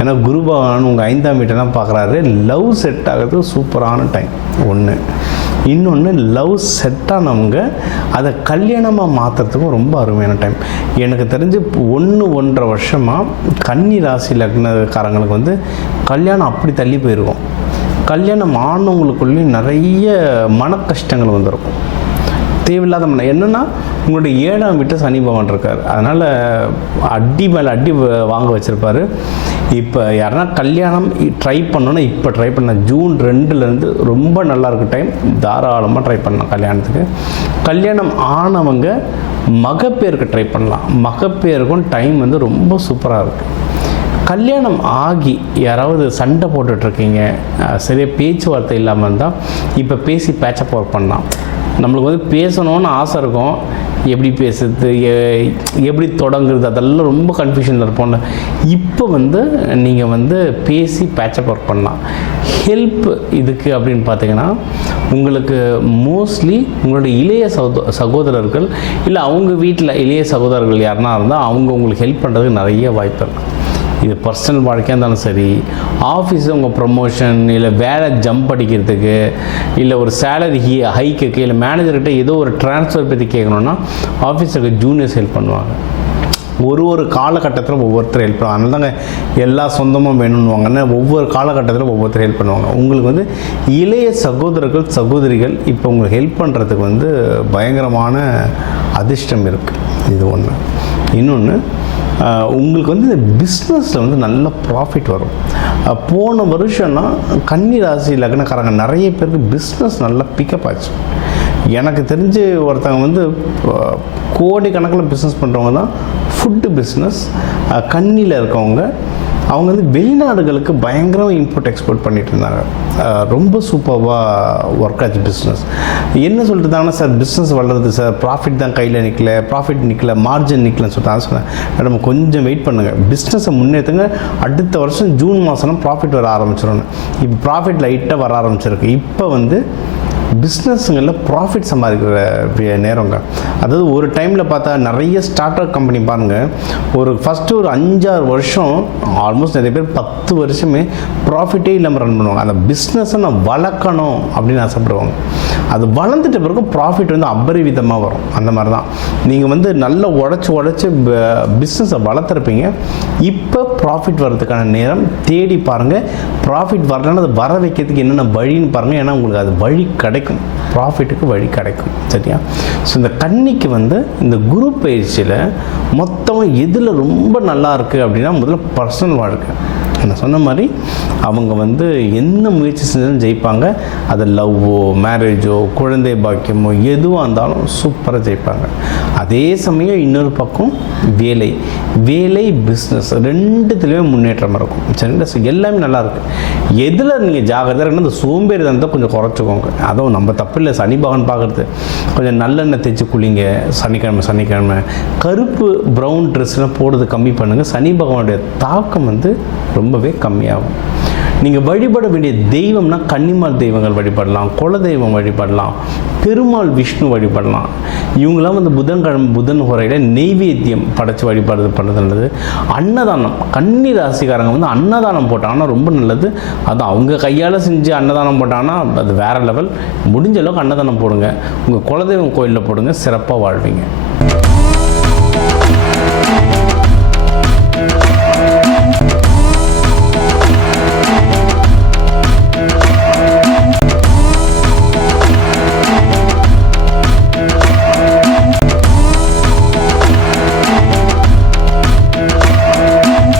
ஏன்னா குரு பகவான் உங்கள் 5ஆம் வீட்டெல்லாம் பார்க்குறாரு, லவ் செட் ஆகிறதுக்கு சூப்பரான டைம் ஒன்று. இன்னொன்று, லவ் செட்டானவங்க அதை கல்யாணமாக மாற்றுறதுக்கும் ரொம்ப அருமையான டைம். எனக்கு தெரிஞ்சு 1-1.5 வருஷமாக கன்னி ராசி லக்னக்காரங்களுக்கு வந்து கல்யாணம் அப்படி தள்ளி போயிருக்கும். கல்யாணம் ஆனவங்களுக்குள்ளேயும் நிறைய மன கஷ்டங்கள் வந்துருக்கும், தேவையில்லாத என்னென்னா உங்களுடைய 7ஆம் வீட்டை சனி பகவான் இருக்கார், அதனால் அடி மேலே அடி வாங்க வச்சுருப்பார். இப்போ யாருன்னா கல்யாணம் ட்ரை பண்ணோன்னா இப்போ ட்ரை பண்ண, ஜூன் 2லேருந்து ரொம்ப நல்லாயிருக்கு டைம், தாராளமாக ட்ரை பண்ணலாம் கல்யாணத்துக்கு. கல்யாணம் ஆனவங்க மகப்பேருக்கு ட்ரை பண்ணலாம், மகப்பேருக்கும் டைம் வந்து ரொம்ப சூப்பராக இருக்குது. கல்யாணம் ஆகி யாராவது சண்டை போட்டுட்ருக்கீங்க, சரியாக பேச்சுவார்த்தை இல்லாமல் இருந்தால் இப்போ பேசி பேச்சப் ஒர்க் பண்ணலாம். நம்மளுக்கு வந்து பேசணும்னு ஆசை இருக்கும், எப்படி பேசுறது, எப்படி தொடங்குறது, அதெல்லாம் ரொம்ப கன்ஃபியூஷனில் இருப்போம்ல. இப்போ வந்து நீங்கள் வந்து பேசி பேச்சப் ஒர்க் பண்ணலாம். ஹெல்ப் இதுக்கு அப்படின்னு பார்த்தீங்கன்னா, உங்களுக்கு மோஸ்ட்லி உங்களுடைய இளைய சகோதரர்கள் இல்லை அவங்க வீட்டில் இளைய சகோதரர்கள் யாருன்னா இருந்தால் அவங்க உங்களுக்கு ஹெல்ப் பண்ணுறதுக்கு நிறைய வாய்ப்பு இருக்குது. இது பர்சனல் வாழ்க்கையாக இருந்தாலும் சரி, ஆஃபீஸில் உங்கள் ப்ரமோஷன் இல்லை வேலை ஜம்ப் அடிக்கிறதுக்கு இல்லை ஒரு சேலரி ஹைக்குக்கு இல்லை மேனேஜர்கிட்ட ஏதோ ஒரு ட்ரான்ஸ்ஃபர் பற்றி கேட்கணுன்னா ஆஃபீஸில் இருக்க ஜூனியர்ஸ் ஹெல்ப் பண்ணுவாங்க. ஒரு காலகட்டத்தில் ஒவ்வொருத்தர் ஹெல்ப் பண்ணுவாங்க. அதனால தாங்க எல்லா சொந்தமும் வேணும்னுவாங்கன்னா ஒவ்வொரு காலகட்டத்தில் ஒவ்வொருத்தர் ஹெல்ப் பண்ணுவாங்க. உங்களுக்கு வந்து இளைய சகோதரர்கள் சகோதரிகள் இப்போ உங்களுக்கு ஹெல்ப் பண்ணுறதுக்கு வந்து பயங்கரமான அதிர்ஷ்டம் இருக்குது. இது ஒன்று. இன்னொன்று, உங்களுக்கு வந்து இந்த பிஸ்னஸில் வந்து நல்ல ப்ராஃபிட் வரும். போன வருஷம்னா கன்னி ராசி லக்னக்காரங்க நிறைய பேருக்கு பிஸ்னஸ் நல்லா பிக்கப் ஆச்சு. எனக்கு தெரிஞ்சு ஒருத்தவங்க வந்து கோடிக்கணக்கில் பிஸ்னஸ் பண்ணுறவங்க தான் ஃபுட்டு பிஸ்னஸ், கன்னியில் இருக்கவங்க. அவங்க வந்து வெளிநாடுகளுக்கு பயங்கரமாக இம்போர்ட் எக்ஸ்போர்ட் பண்ணிட்டு இருந்தாங்க. ரொம்ப சூப்பராக ஒர்க் ஆச்சு பிஸ்னஸ். என்ன சொல்லிட்டுருந்தாங்கன்னா, சார் பிஸ்னஸ் வளருது சார், ப்ராஃபிட் தான் கையில் நிற்கல, ப்ராஃபிட் நிற்கல, மார்ஜின் நிற்கலன்னு சொல்லிட்டு சொன்னேன். மேடம் கொஞ்சம் வெயிட் பண்ணுங்கள், பிஸ்னஸை முன்னேற்றுங்க, அடுத்த வருஷம் ஜூன் மாதம்லாம் ப்ராஃபிட் வர ஆரம்பிச்சிடணும். இப்போ ப்ராஃபிட் லைட்டாக வர ஆரம்பிச்சிருக்கு. இப்போ வந்து பிஸ்னஸுங்களில் ப்ராஃபிட் சம்பாதிக்கிற நேரங்க. அதாவது ஒரு டைமில் பார்த்தா நிறைய ஸ்டார்ட் அப் கம்பெனி பாருங்கள், ஃபஸ்ட்டு ஒரு 5-6 வருஷம் ஆல்மோஸ்ட் நிறைய பேர் 10 வருஷமே ப்ராஃபிட்டே இல்லாமல் ரன் பண்ணுவாங்க. அந்த பிஸ்னஸை நான் வளர்க்கணும் அப்படின்னு ஆசைப்படுவாங்க. அது வளர்ந்துட்ட பிறகு ப்ராஃபிட் வந்து அபரிவிதமாக வரும். அந்த மாதிரி தான் நீங்கள் வந்து நல்லா உடச்சி பிஸ்னஸை வளர்த்துருப்பீங்க. இப்போ ப்ராஃபிட் வர்றதுக்கான நேரம் தேடி பாருங்கள். ப்ராஃபிட் வரலன்னா அதை வர வைக்கிறதுக்கு என்னென்ன வழின்னு பாருங்கள். ஏன்னா உங்களுக்கு அது வழி கிடைக்கும், ப்ராஃபிட்டுக்கு வழி கிடைக்கும். சரியா? ஸோ இந்த கன்னிக்கு வந்து இந்த குரு பயிற்சியில் மொத்தமாக எதில் ரொம்ப நல்லா இருக்குது அப்படின்னா, முதல்ல பர்சனல் வாழ்க்கை. நான் சொன்ன மாதிரி அவங்க வந்து என்ன முயற்சி செஞ்சாலும் ஜெயிப்பாங்க. அது லவ்வோ மேரேஜோ குழந்தை பாக்கியமோ எதுவாக இருந்தாலும் சூப்பராக ஜெயிப்பாங்க. அதே சமயம் இன்னொரு பக்கம் வேலை பிஸ்னஸ் ரெண்டுத்துலேயுமே முன்னேற்றம் இருக்கும். சரிங்களா? ஸோ எல்லாமே நல்லாயிருக்கு. எதில் நீங்கள் ஜாகிரதையாக இருக்குன்னா, இந்த சோம்பேறி தான் கொஞ்சம் குறைச்சிக்கோங்க. அதுவும் நம்ம தப்பு இல்லை, சனி பகவான் பார்க்குறது. கொஞ்சம் நல்லெண்ணெய் தேய்ச்சி குளிங்க சனிக்கிழமை. கருப்பு ப்ரௌன் ட்ரெஸ்லாம் போடுறது கம்மி பண்ணுங்கள். சனி பகவானுடைய தாக்கம் வந்து ரொம்ப ரொம்பவே கம்மியாகும். நீங்கள் வழிபட வேண்டிய தெய்வம்னா கன்னிமார் தெய்வங்கள் வழிபடலாம், குல தெய்வம் வழிபடலாம், பெருமாள் விஷ்ணு வழிபடலாம். இவங்களாம் வந்து புதன் உரையில் நெய்வேத்தியம் படைச்சி வழிபாடு பண்ணுறது நல்லது. அன்னதானம், கன்னி ராசிக்காரங்க வந்து அன்னதானம் போட்டாங்கன்னா ரொம்ப நல்லது. அது அவங்க கையால் செஞ்சு அன்னதானம் போட்டாங்கன்னா அது வேறு லெவல். முடிஞ்ச அளவுக்கு அன்னதானம் போடுங்க, உங்கள் குலதெய்வம் கோயிலில் போடுங்க, சிறப்பாக வாழ்வீங்க.